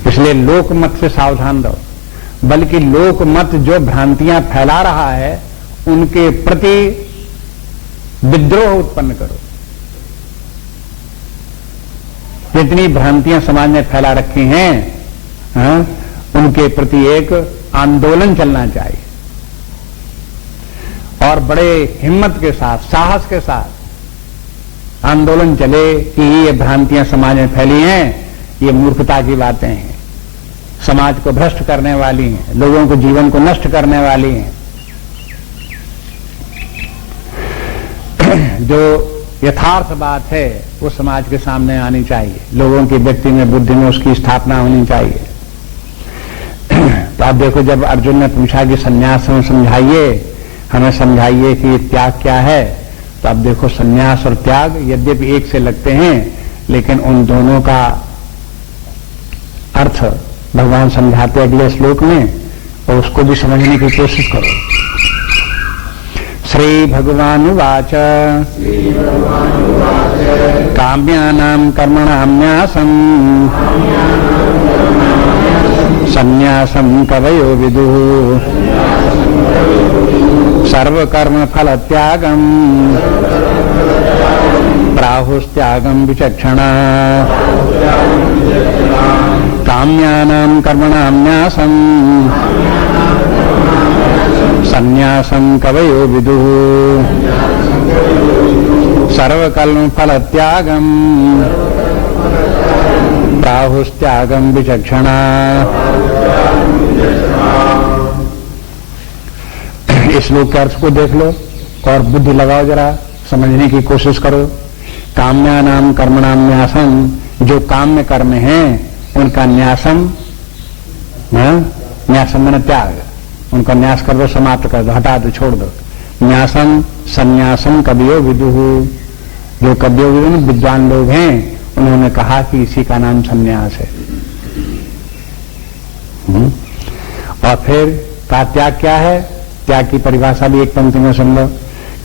इसलिए लोक मत से सावधान रहो, बल्कि लोक मत जो भ्रांतियां फैला रहा है उनके प्रति विद्रोह उत्पन्न करो। जितनी भ्रांतियां समाज में फैला रखी हैं, उनके प्रति एक आंदोलन चलना चाहिए और बड़े हिम्मत के साथ, साहस के साथ आंदोलन चले कि ये भ्रांतियां समाज में फैली हैं, ये मूर्खता की बातें हैं, समाज को भ्रष्ट करने वाली हैं, लोगों को जीवन को नष्ट करने वाली हैं। जो यथार्थ बात है वो समाज के सामने आनी चाहिए, लोगों की व्यक्ति में, बुद्धि में उसकी स्थापना होनी चाहिए। तो आप देखो, जब अर्जुन ने पूछा कि सन्यास हमें समझाइए कि ये त्याग क्या है, तो आप देखो सन्यास और त्याग यद्यपि एक से लगते हैं, लेकिन उन दोनों का अर्थ भगवान समझाते अगले श्लोक में, और उसको भी समझने की कोशिश करो। श्री भगवान उवाच काम्यानां कर्मणान्यासं सन्यासं कवयो विदुः सर्वकर्म फल त्यागम प्राहुस्त्यागम विचक्षणा काम्यानां कर्मणान्यासं सन्यासं कवयो विदुः सर्वकर्म फल त्यागम प्राहुस्त्यागम विचक्षणा। इस श्लोक के अर्थ को देख लो और बुद्धि लगाओ, जरा समझने की कोशिश करो। काम्यानाम कर्मणाम न्यासम, जो काम्य कर्म हैं उनका न्यासम, न्यासम माने त्याग, उनका न्यास कर दो, समाप्त कर दो, हटा दो, छोड़ दो। न्यासम सन्यासम कवियो विदुः, जो कवियो विदुः विद्वान लोग हैं उन्होंने कहा कि इसी का नाम सन्यास है। और फिर का त्याग क्या है? त्याग की परिभाषा भी एक पंक्ति में सुन लो।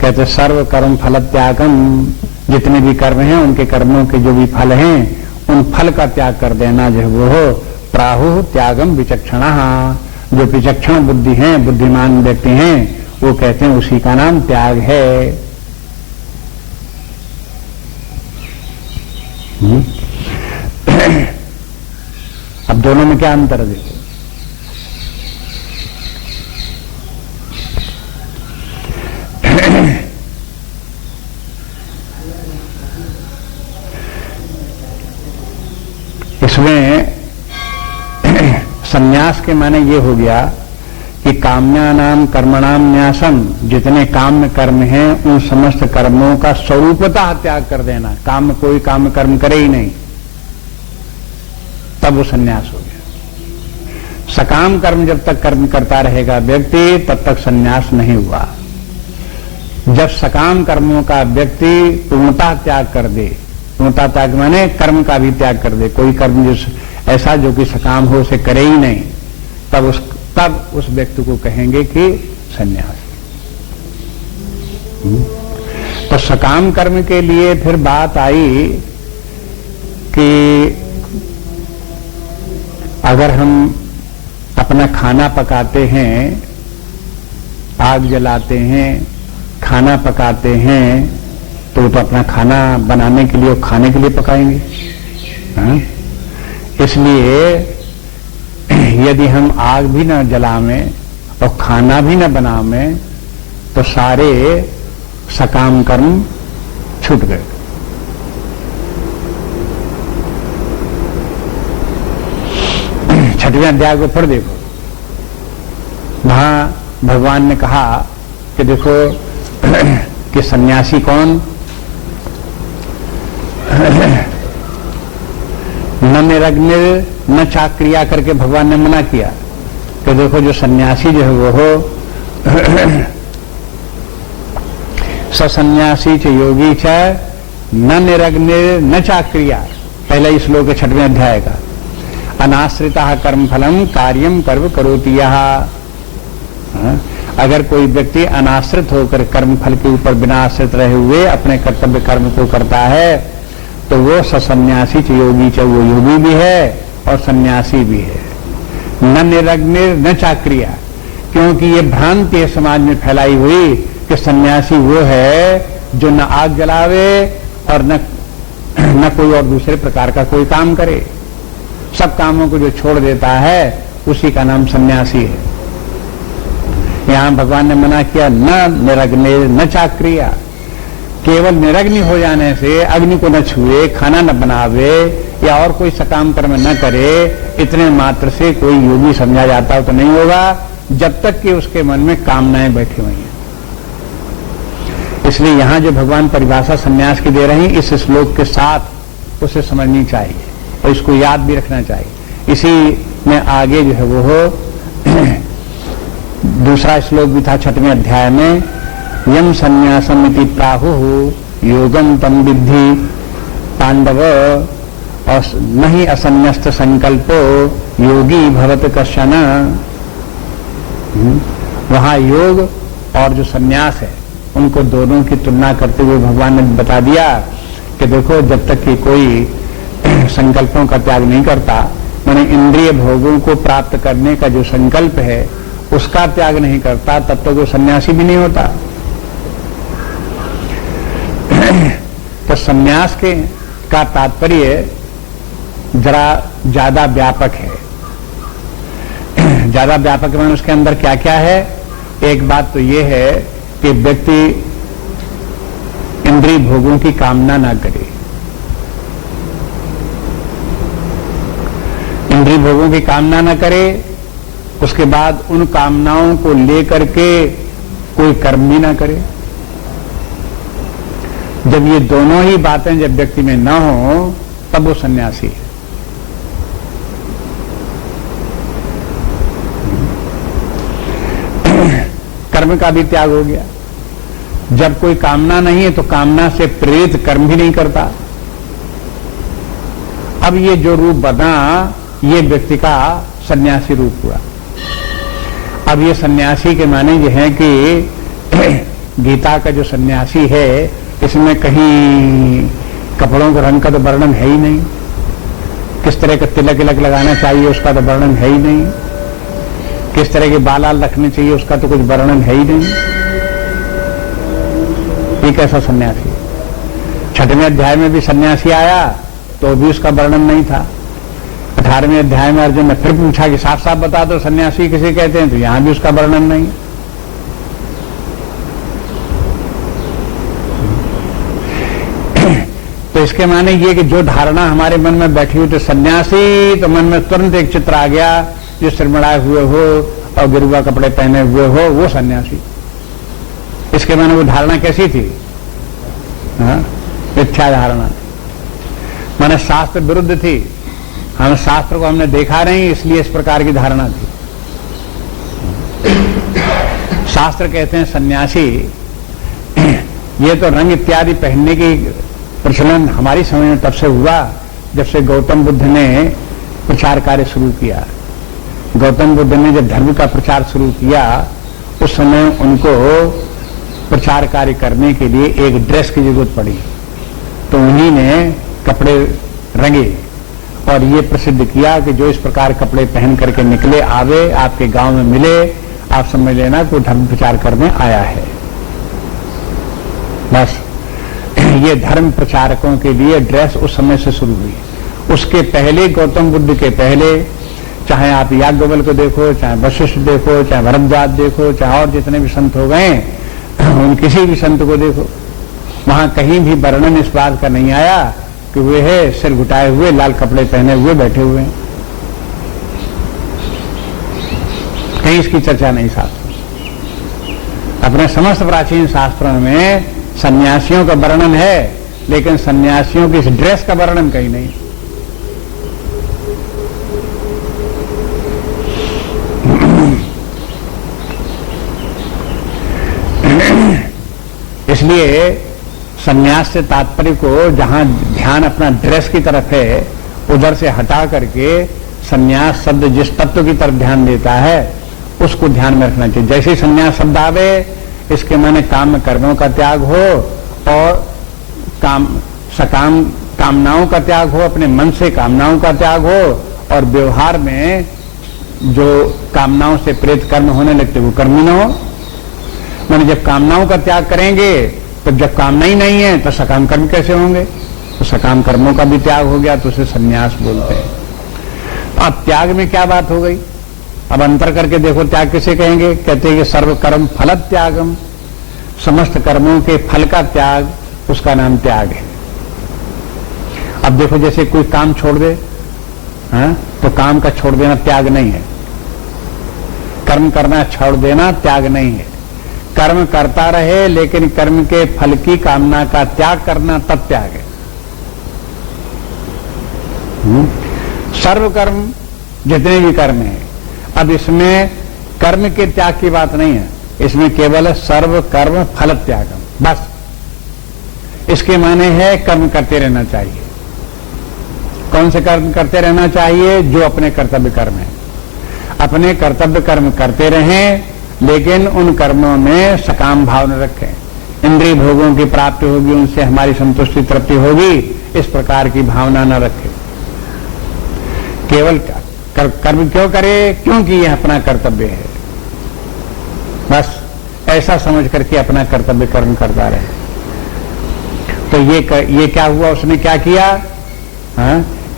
कहते सर्व कर्म फल त्यागम, जितने भी कर्म हैं उनके कर्मों के जो भी फल हैं उन फल का त्याग कर देना जो वो हो। प्राहु त्यागम विचक्षणा, जो विचक्षण बुद्धि हैं, बुद्धिमान व्यक्ति हैं, वो कहते हैं उसी का नाम त्याग है। अब दोनों में क्या अंतर है देखो। इसमें सन्यास के माने ये हो गया कि कि काम्यानाम कर्मणाम न्यासम, जितने काम्य कर्म हैं उन समस्त कर्मों का स्वरूपतः त्याग कर देना। काम कोई काम कर्म करे ही नहीं, तब वो संन्यास हो गया। सकाम कर्म जब तक कर्म करता रहेगा व्यक्ति, तब तक संन्यास नहीं हुआ। जब सकाम कर्मों का व्यक्ति पूर्णतः त्याग कर दे, पूर्णतः त्याग माने कर्म का भी त्याग कर दे, कोई कर्म जिस ऐसा जो कि सकाम हो उसे करे ही नहीं, तब उस व्यक्ति को कहेंगे कि संन्यास। तो सकाम कर्म के लिए फिर बात आई कि अगर हम अपना खाना पकाते हैं, आग जलाते हैं, खाना पकाते हैं, तो अपना खाना बनाने के लिए, खाने के लिए पकाएंगे। हाँ? इसलिए यदि हम आग भी न जलावें और खाना भी न बनावें तो सारे सकाम कर्म छूट गए। छठवें अध्याय को फिर देखो, वहां भगवान ने कहा कि देखो कि सन्यासी कौन, न निरग्निर न चाक्रिया करके भगवान ने मना किया कि देखो जो सन्यासी जो है वो हो सन्यासी च योगी च न निरग्निर न चाक्रिया, पहले इस श्लोक के 6वें अध्याय का। अनाश्रिता कर्म फलम कार्यम कर्म करोति यह। अगर कोई व्यक्ति अनाश्रित होकर कर्म फल के ऊपर बिना आश्रित रहे हुए अपने कर्तव्य कर्म को करता है तो वो सन्यासी च योगी च, वो योगी भी है और सन्यासी भी है। न निरग्निर न चाक्रिया, क्योंकि ये भ्रांति है समाज में फैलाई हुई कि सन्यासी वो है जो न आग जलावे और न कोई और दूसरे प्रकार का कोई काम करे, सब कामों को जो छोड़ देता है उसी का नाम सन्यासी है। यहां भगवान ने मना किया न निरग्नि न चाक्रिया, केवल निरग्नि हो जाने से, अग्नि को न छुए, खाना न बनावे या और कोई सकाम कर्म न करे, इतने मात्र से कोई योगी समझा जाता हो तो नहीं होगा, जब तक कि उसके मन में कामनाएं बैठी हुई हैं। इसलिए यहां जो भगवान परिभाषा सन्यास की दे रहे हैं, इस श्लोक के साथ उसे समझनी चाहिए और इसको याद भी रखना चाहिए। इसी में आगे जो है वो हो दूसरा श्लोक भी था 6वें अध्याय में, यम संन्यासम इति प्राहु योगम तम विद्धि पांडव और नहीं असन्यस्त संकल्पो योगी भवत कश्चन। वहां योग और जो सन्यास है उनको दोनों की तुलना करते हुए भगवान ने बता दिया कि देखो जब तक कि कोई संकल्पों का त्याग नहीं करता, माने इंद्रिय भोगों को प्राप्त करने का जो संकल्प है उसका त्याग नहीं करता, तब तक वो सन्यासी भी नहीं होता। तो सन्यास का तात्पर्य जरा ज्यादा व्यापक है। ज्यादा व्यापक माने उसके अंदर क्या क्या है। एक बात तो ये है कि व्यक्ति इंद्रिय भोगों की कामना ना करे, इंद्रिय भोगों की कामना ना करे, उसके बाद उन कामनाओं को लेकर के कोई कर्म भी ना करे। जब ये दोनों ही बातें जब व्यक्ति में ना हो तब वो सन्यासी है। कर्म का भी त्याग हो गया। जब कोई कामना नहीं है तो कामना से प्रेरित कर्म भी नहीं करता। अब ये जो रूप बना ये व्यक्ति का सन्यासी रूप हुआ। अब ये सन्यासी के माने ये है कि गीता का जो सन्यासी है इसमें कहीं कपड़ों के रंग का तो वर्णन है ही नहीं, किस तरह का तिलक विलक लगाना चाहिए उसका तो वर्णन है ही नहीं, किस तरह के बाल रखने चाहिए उसका तो कुछ वर्णन है ही नहीं। ये कैसा सन्यासी। 6वें अध्याय में भी सन्यासी आया तो भी उसका वर्णन नहीं था। 18वें अध्याय में अर्जुन ने फिर पूछा कि साफ साफ बता दो सन्यासी किसे कहते हैं, तो यहां भी उसका वर्णन नहीं। तो इसके माने ये कि जो धारणा हमारे मन में बैठी हुई तो सन्यासी, तो मन में तुरंत एक चित्र आ गया जो सिरमड़ाए हुए हो और गिरुआ कपड़े पहने हुए हो वो सन्यासी। इसके माने वो धारणा कैसी थी? मिथ्या धारणा, माने शास्त्र विरुद्ध थी। हम शास्त्र को हमने देखा नहीं, इसलिए इस प्रकार की धारणा थी। शास्त्र कहते हैं सन्यासी, ये तो रंग इत्यादि पहनने की प्रचलन हमारी समय में तब से हुआ जब से गौतम बुद्ध ने प्रचार कार्य शुरू किया। गौतम बुद्ध ने जब धर्म का प्रचार शुरू किया उस समय उनको प्रचार कार्य करने के लिए एक ड्रेस की जरूरत पड़ी, तो उन्हीं ने कपड़े रंगे और ये प्रसिद्ध किया कि जो इस प्रकार कपड़े पहन करके निकले आवे, आपके गांव में मिले, आप समझ लेना कि वो धर्म प्रचार करने आया है। बस ये धर्म प्रचारकों के लिए ड्रेस उस समय से शुरू हुई। उसके पहले, गौतम बुद्ध के पहले, चाहे आप याज्ञवल्क्य को देखो, चाहे वशिष्ठ देखो, चाहे भरद्वाज देखो, चाहे और जितने भी संत हो गए, उन किसी भी संत को देखो, वहां कहीं भी वर्णन इस बात का नहीं आया कि वे है सिर घुटाए हुए लाल कपड़े पहने हुए बैठे हुए हैं। कहीं इसकी चर्चा नहीं शास्त्र। अपने समस्त प्राचीन शास्त्रों में सन्यासियों का वर्णन है, लेकिन सन्यासियों की इस ड्रेस का वर्णन कहीं नहीं। इसलिए सन्यास से तात्पर्य को जहां ध्यान अपना ड्रेस की तरफ है उधर से हटा करके सन्यास शब्द जिस तत्व की तरफ ध्यान देता है उसको ध्यान में रखना चाहिए। जैसे सन्यास शब्द आवे, इसके माने काम कर्मों का त्याग हो और सकाम कामनाओं का त्याग हो, अपने मन से कामनाओं का त्याग हो, और व्यवहार में जो कामनाओं से प्रेरित कर्म होने लगते वो कर्म न हो। माने जब कामनाओं का त्याग करेंगे तो जब कामना ही नहीं है तो सकाम कर्म कैसे होंगे? तो सकाम कर्मों का भी त्याग हो गया तो उसे सन्यास बोलते हैं। तो अब त्याग में क्या बात हो गई? अब अंतर करके देखो, त्याग किसे कहेंगे? कहते हैं कि सर्व कर्म फल त्यागम, समस्त कर्मों के फल का त्याग, उसका नाम त्याग है। अब देखो जैसे कोई काम छोड़ दे, तो काम का छोड़ देना त्याग नहीं है। कर्म करना छोड़ देना त्याग नहीं है। कर्म करता रहे लेकिन कर्म के फल की कामना का त्याग करना तब त्याग है। सर्व कर्म जितने भी कर्म हैं, अब इसमें कर्म के त्याग की बात नहीं है, इसमें केवल सर्व कर्म फल त्यागम, बस। इसके माने है कर्म करते रहना चाहिए। कौन से कर्म करते रहना चाहिए? जो अपने कर्तव्य कर्म है। अपने कर्तव्य कर्म करते रहें, लेकिन उन कर्मों में सकाम भाव न रखें। इंद्रिय भोगों की प्राप्ति होगी, उनसे हमारी संतुष्टि तृप्ति होगी, इस प्रकार की भावना न रखें। केवल कर्म क्यों करे? क्योंकि यह अपना कर्तव्य है, बस ऐसा समझ करके अपना कर्तव्य कर्म करता रहे। तो ये क्या हुआ? उसने क्या किया?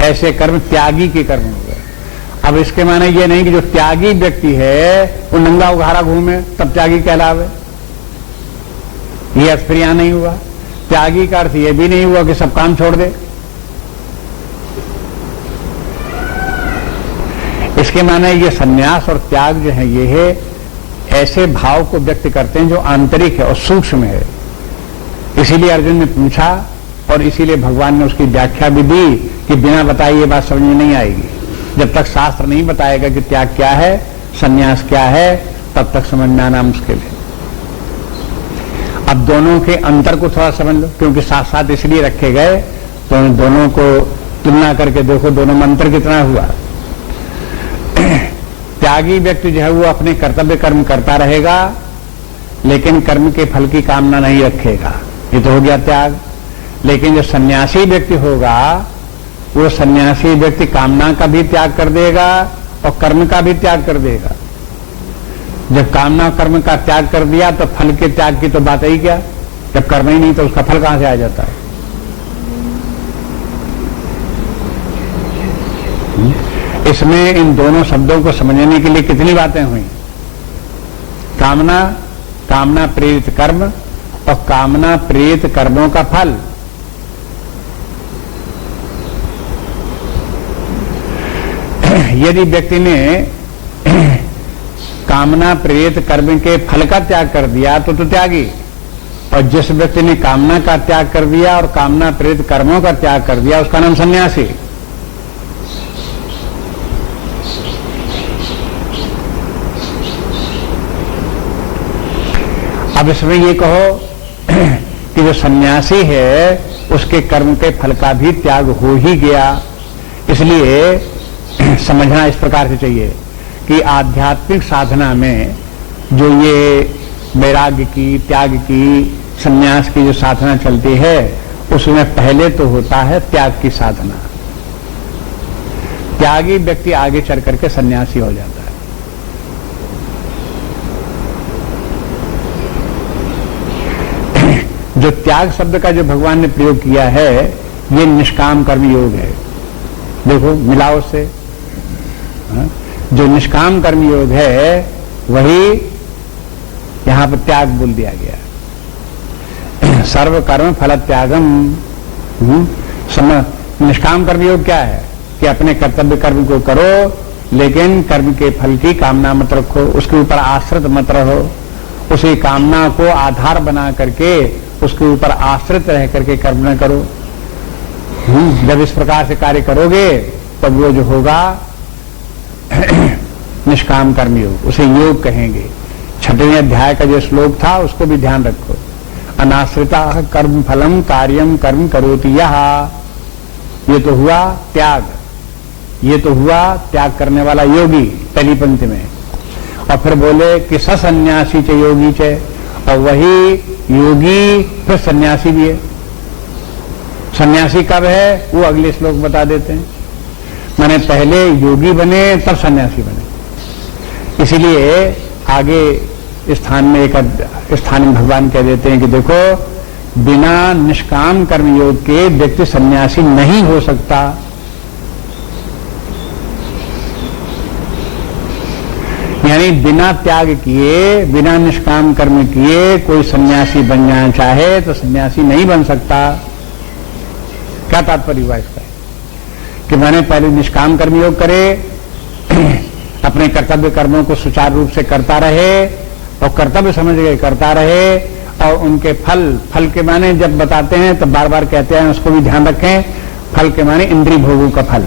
ऐसे कर्म त्यागी के कर्म हो गए। अब इसके माने ये नहीं कि जो त्यागी व्यक्ति है वो नंगा उघाड़ा घूमे तब त्यागी कहलावे, ये अर्थ फिर यहां नहीं हुआ। त्यागी का अर्थ ये भी नहीं हुआ कि सब काम छोड़ दे। इसके माने ये सन्यास और त्याग जो है ये है ऐसे भाव को व्यक्त करते हैं जो आंतरिक है और सूक्ष्म है। इसीलिए अर्जुन ने पूछा और इसीलिए भगवान ने उसकी व्याख्या भी दी कि बिना बताए ये बात समझ में नहीं आएगी। जब तक शास्त्र नहीं बताएगा कि त्याग क्या है, सन्यास क्या है, तब तक समझ में आना मुश्किल है। अब दोनों के अंतर को थोड़ा समझ लो, क्योंकि साथ साथ इसलिए रखे गए तो दोनों को तुलना करके देखो दोनों में अंतर कितना हुआ। त्यागी व्यक्ति जो है वो अपने कर्तव्य कर्म करता रहेगा, लेकिन कर्म के फल की कामना नहीं रखेगा, ये तो हो गया त्याग। लेकिन जो सन्यासी व्यक्ति होगा वो सन्यासी व्यक्ति कामना का भी त्याग कर देगा और कर्म का भी त्याग कर देगा। जब कामना कर्म का त्याग कर दिया तो फल के त्याग की तो बात ही क्या? जब कर्म ही नहीं तो उसका फल कहां से आ जाता है? इसमें इन दोनों शब्दों को समझने के लिए कितनी बातें हुई। कामना, कामना प्रेरित कर्म और कामना प्रेरित कर्मों का फल। यदि व्यक्ति ने कामना प्रेरित कर्म के फल का त्याग कर दिया तो त्यागी, और जिस व्यक्ति ने कामना का त्याग कर दिया और कामना प्रेरित कर्मों का त्याग कर दिया उसका नाम सन्यासी। अब इसमें ये कहो कि जो सन्यासी है उसके कर्म के फल का भी त्याग हो ही गया। इसलिए समझना इस प्रकार से चाहिए कि आध्यात्मिक साधना में जो ये वैराग्य की, त्याग की, संन्यास की जो साधना चलती है उसमें पहले तो होता है त्याग की साधना। त्यागी व्यक्ति आगे चल करके सन्यासी हो जाता है। जो त्याग शब्द का जो भगवान ने प्रयोग किया है ये निष्काम कर्म योग है। देखो मिलाओ से, जो निष्काम कर्म योग है वही यहां पर त्याग बोल दिया गया। सर्व कर्म फल त्यागम। निष्काम कर्म योग क्या है कि अपने कर्तव्य कर्म को करो लेकिन कर्म के फल की कामना मत रखो, उसके ऊपर आश्रित मत रहो, उसी कामना को आधार बना करके उसके ऊपर आश्रित रह करके कर्म न करो। जब इस प्रकार से कार्य करोगे तब वो जो होगा निष्काम कर्म योग, उसे योग कहेंगे। 6वें अध्याय का जो श्लोक था उसको भी ध्यान रखो। अनाश्रिता कर्म फलम कार्यम कर्म करोति यह। ये तो हुआ त्याग, ये तो हुआ त्याग करने वाला योगी पहली पंक्ति में। और फिर बोले कि सन्यासी च योगी च, और वही योगी फिर सन्यासी भी है। सन्यासी कब है वो अगले श्लोक बता देते हैं। माने पहले योगी बने तब सन्यासी बने। इसीलिए आगे स्थान में एक स्थान में भगवान कह देते हैं कि देखो बिना निष्काम कर्म योग के व्यक्ति सन्यासी नहीं हो सकता। यानी बिना त्याग किए, बिना निष्काम कर्म किए कोई सन्यासी बन जाना चाहे तो सन्यासी नहीं बन सकता। क्या तात्पर्य हुआ इसका कि मैंने पहले निष्काम कर्म योग करे, अपने कर्तव्य कर्मों को सुचारू रूप से करता रहे और कर्तव्य समझ के करता रहे, और उनके फल के माने जब बताते हैं तो बार बार कहते हैं, उसको भी ध्यान रखें। फल के माने इंद्रिय भोगों का फल।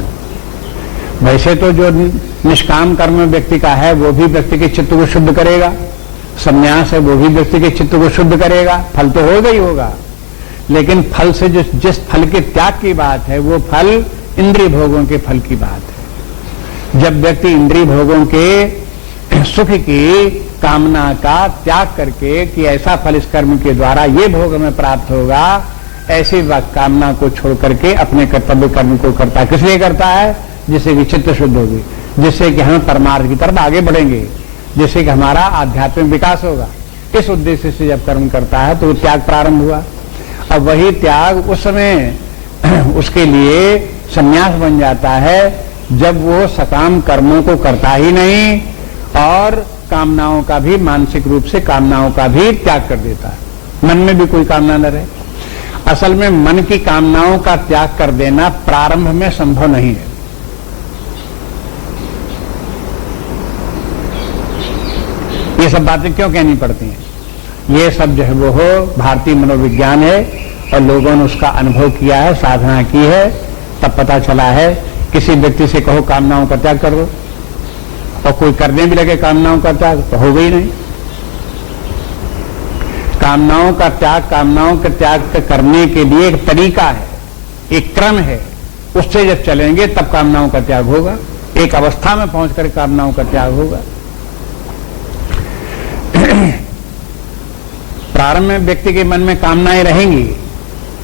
वैसे तो जो निष्काम कर्म व्यक्ति का है वो भी व्यक्ति के चित्त को शुद्ध करेगा, संन्यास है वो भी व्यक्ति के चित्त को शुद्ध करेगा, फल तो होगा ही होगा। लेकिन फल से जिस फल के त्याग की बात है वो फल इंद्रिय भोगों के फल की बात है। जब व्यक्ति इंद्रिय भोगों के सुख की कामना का त्याग करके कि ऐसा फल इस कर्म के द्वारा ये भोग में प्राप्त होगा, ऐसी कामना को छोड़ करके अपने कर्तव्य कर्म को करता है। किस लिए करता है? जिससे कि चित्त शुद्ध होगी, जिससे कि हम परमार्थ की तरफ आगे बढ़ेंगे, जिससे कि हमारा आध्यात्मिक विकास होगा। इस उद्देश्य से जब कर्म करता है तो त्याग प्रारंभ हुआ। अब वही त्याग उस समय उसके लिए संन्यास बन जाता है जब वो सकाम कर्मों को करता ही नहीं और कामनाओं का भी, मानसिक रूप से कामनाओं का भी त्याग कर देता है। मन में भी कोई कामना न रहे। असल में मन की कामनाओं का त्याग कर देना प्रारंभ में संभव नहीं है। ये सब बातें क्यों कहनी पड़ती हैं? ये सब जो है वो भारतीय मनोविज्ञान है और लोगों ने उसका अनुभव किया है, साधना की है, तब पता चला है। किसी व्यक्ति से कहो कामनाओं का त्याग करो और कोई करने भी लगे कामनाओं का त्याग तो हो गई नहीं। कामनाओं का त्याग करने के लिए एक तरीका है, एक क्रम है, उससे जब चलेंगे तब कामनाओं का त्याग होगा। एक अवस्था में पहुंचकर कामनाओं का त्याग होगा। प्रारंभ में व्यक्ति के मन में कामनाएं रहेंगी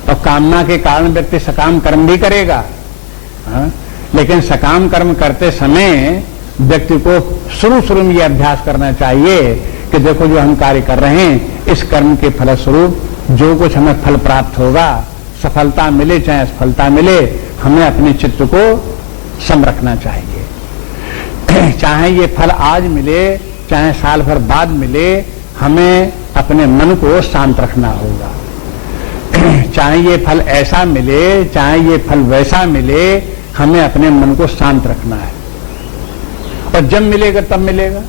और कामना के कारण व्यक्ति सकाम कर्म भी करेगा। लेकिन सकाम कर्म करते समय व्यक्ति को शुरू में यह अभ्यास करना चाहिए कि देखो जो हम कार्य कर रहे हैं इस कर्म के फलस्वरूप जो कुछ हमें फल प्राप्त होगा, सफलता मिले चाहे असफलता मिले, हमें अपने चित्त को सम रखना चाहिए। चाहे ये फल आज मिले चाहे साल भर बाद मिले, हमें अपने मन को शांत रखना होगा। चाहे ये फल ऐसा मिले चाहे ये फल वैसा मिले, हमें अपने मन को शांत रखना है। और जब मिलेगा तब मिलेगा।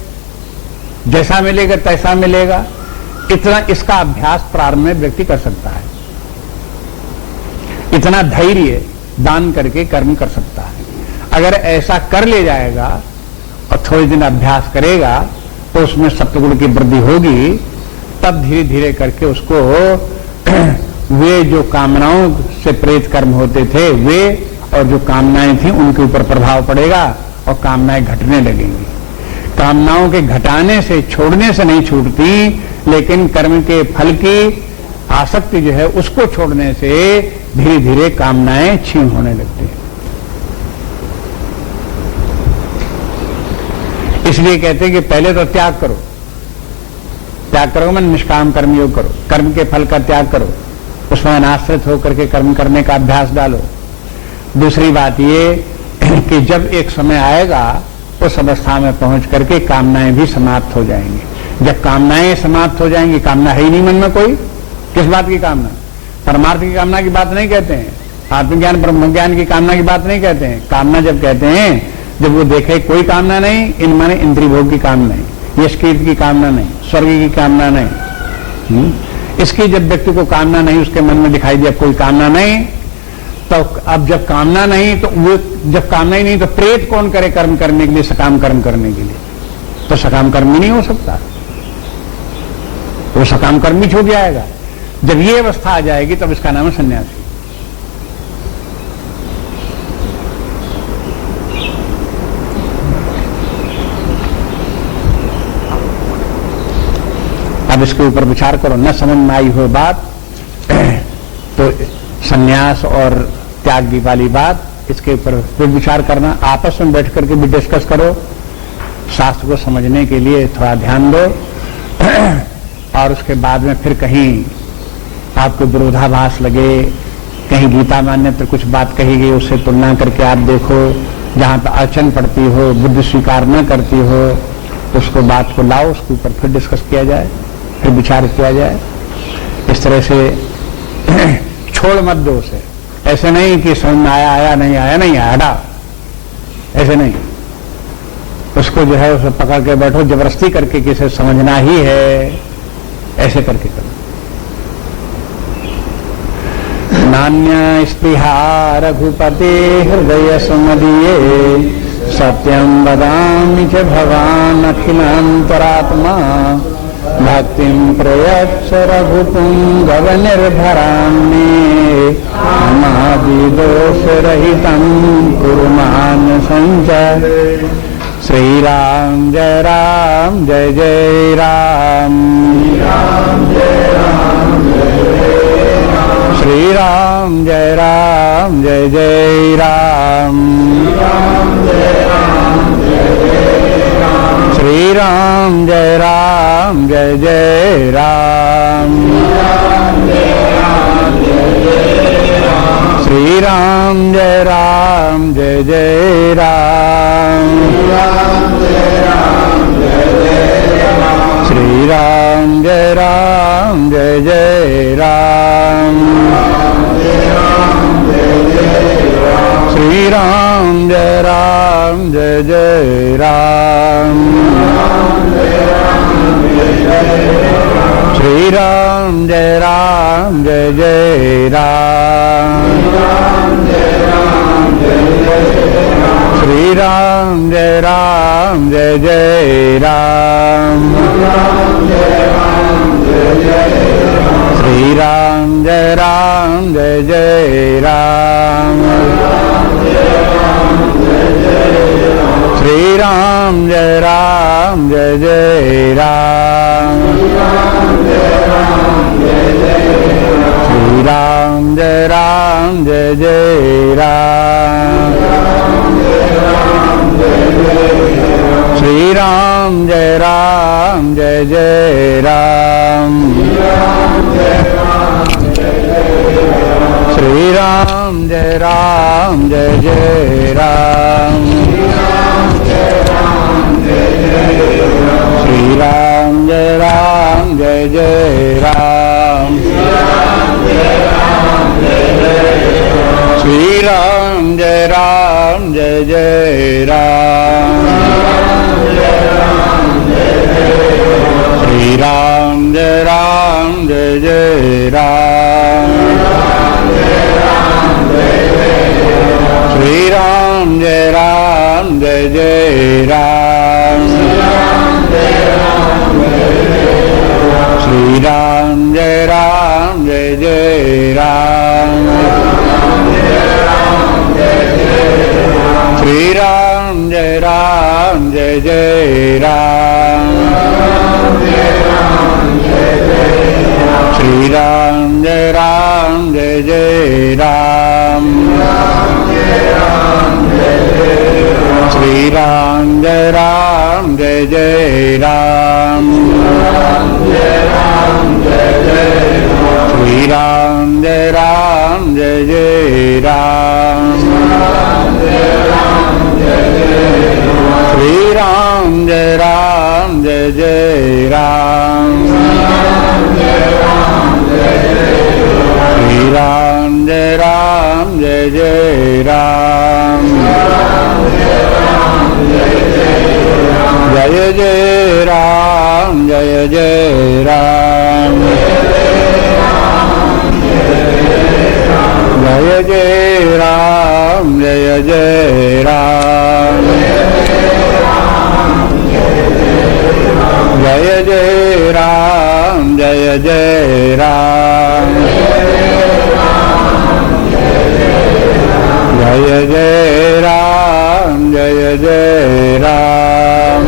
जैसा मिलेगा तैसा मिलेगा, इतना इसका अभ्यास प्रारंभ में व्यक्ति कर सकता है। इतना धैर्य दान करके कर्म कर सकता है। अगर ऐसा कर ले जाएगा और थोड़े दिन अभ्यास करेगा तो उसमें सत्वगुण की वृद्धि होगी, तब धीरे धीरे करके उसको वे जो कामनाओं से प्रेरित कर्म होते थे वे और जो कामनाएं थी उनके ऊपर प्रभाव पड़ेगा और कामनाएं घटने लगेंगी। कामनाओं के घटाने से, छोड़ने से नहीं छूटती, लेकिन कर्म के फल की आसक्ति जो है उसको छोड़ने से धीरे धीरे कामनाएं क्षीण होने लगती हैं। इसलिए कहते हैं कि पहले तो त्याग करो, त्याग करो मन निष्काम कर्म योग करो, कर्म के फल का त्याग करो, उसमें अनाश्रित होकर के कर्म करने का अभ्यास डालो। दूसरी बात ये कि जब एक समय आएगा उस अवस्था में पहुंच करके कामनाएं भी समाप्त हो जाएंगी। जब कामनाएं समाप्त हो जाएंगी, कामना है ही नहीं मन में कोई, किस बात की कामना? परमार्थ की कामना की बात नहीं कहते हैं, आत्मज्ञान ब्रह्म ज्ञान की कामना की बात नहीं कहते हैं। कामना जब कहते हैं जब वो देखे कोई कामना नहीं, इन माने इंद्रिय भोग की कामना नहीं, यश कीर्ति की कामना नहीं, स्वर्ग की कामना नहीं। इसकी जब व्यक्ति को कामना नहीं, उसके मन में दिखाई दिया कोई कामना नहीं, तो अब जब कामना नहीं तो वो जब कामना ही नहीं तो प्रेत कौन करे कर्म करने के लिए, सकाम कर्म करने के लिए? तो सकाम कर्म ही नहीं हो सकता, वो सकाम कर्म ही छूट जाएगा। जब ये अवस्था आ जाएगी तब इसका नाम है सन्यासी। अब इसके ऊपर विचार करो, न समझ में आई हो बात तो सन्यास और त्याग की वाली बात, इसके ऊपर फिर विचार करना, आपस में बैठ करके भी डिस्कस करो, शास्त्र को समझने के लिए थोड़ा ध्यान दो और उसके बाद में फिर कहीं आपको विरोधाभास लगे, कहीं गीता मान्यता कुछ बात कही गई उससे तुलना करके आप देखो, जहां पर अड़चन पड़ती हो, बुद्धि स्वीकार न करती हो, उसको बात को लाओ, उसके ऊपर फिर डिस्कस किया जाए, फिर विचार किया जाए। इस तरह से छोड़ मत दो उसे, ऐसे नहीं कि समझ में आया आया, नहीं आया नहीं आया, हटा, ऐसे नहीं। उसको जो है उसे पकड़ के बैठो, जबरदस्ती करके किसे समझना ही है, ऐसे करके करो। नान्य स्पृहा रघुपते हृदय सुमदीये, सत्यं वदामि च भवान् अखिलान्तरात्मा, भक्तिं प्रयच्छ रघुपुंगव निर्भरान्मे, ममादिदोषरहितं कुरु मां सञ्च। श्री राम जय राम जय जय राम, श्री राम जय राम जय जय राम, श्री राम जय राम जय जय राम, श्री राम जय राम जय जय राम, श्री राम जय राम जय जय राम, श्री राम जय राम जय जय राम, श्री राम जय राम जय जय राम, श्री राम जय राम जय जय राम, श्री राम जय राम जय जय राम, श्री राम जय राम जय जय राम, श्री राम जय राम जय जय राम, श्री राम जय राम जय जय राम, श्री राम जय राम जय जय राम, श्री राम जय राम जय जय राम, श्री राम जय राम जय जय राम, राम श्री राम जय जय राम श्री राम जय जय राम श्री राम जय जय राम श्री राम जय जय राम श्री राम जय जय राम श्री राम जय जय राम जय जय राम जय जय राम जय जय राम जय जय राम जय जय राम जय जय राम जय जय राम जय जय राम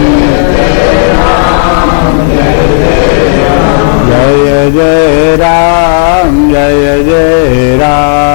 जय जय राम जय जय राम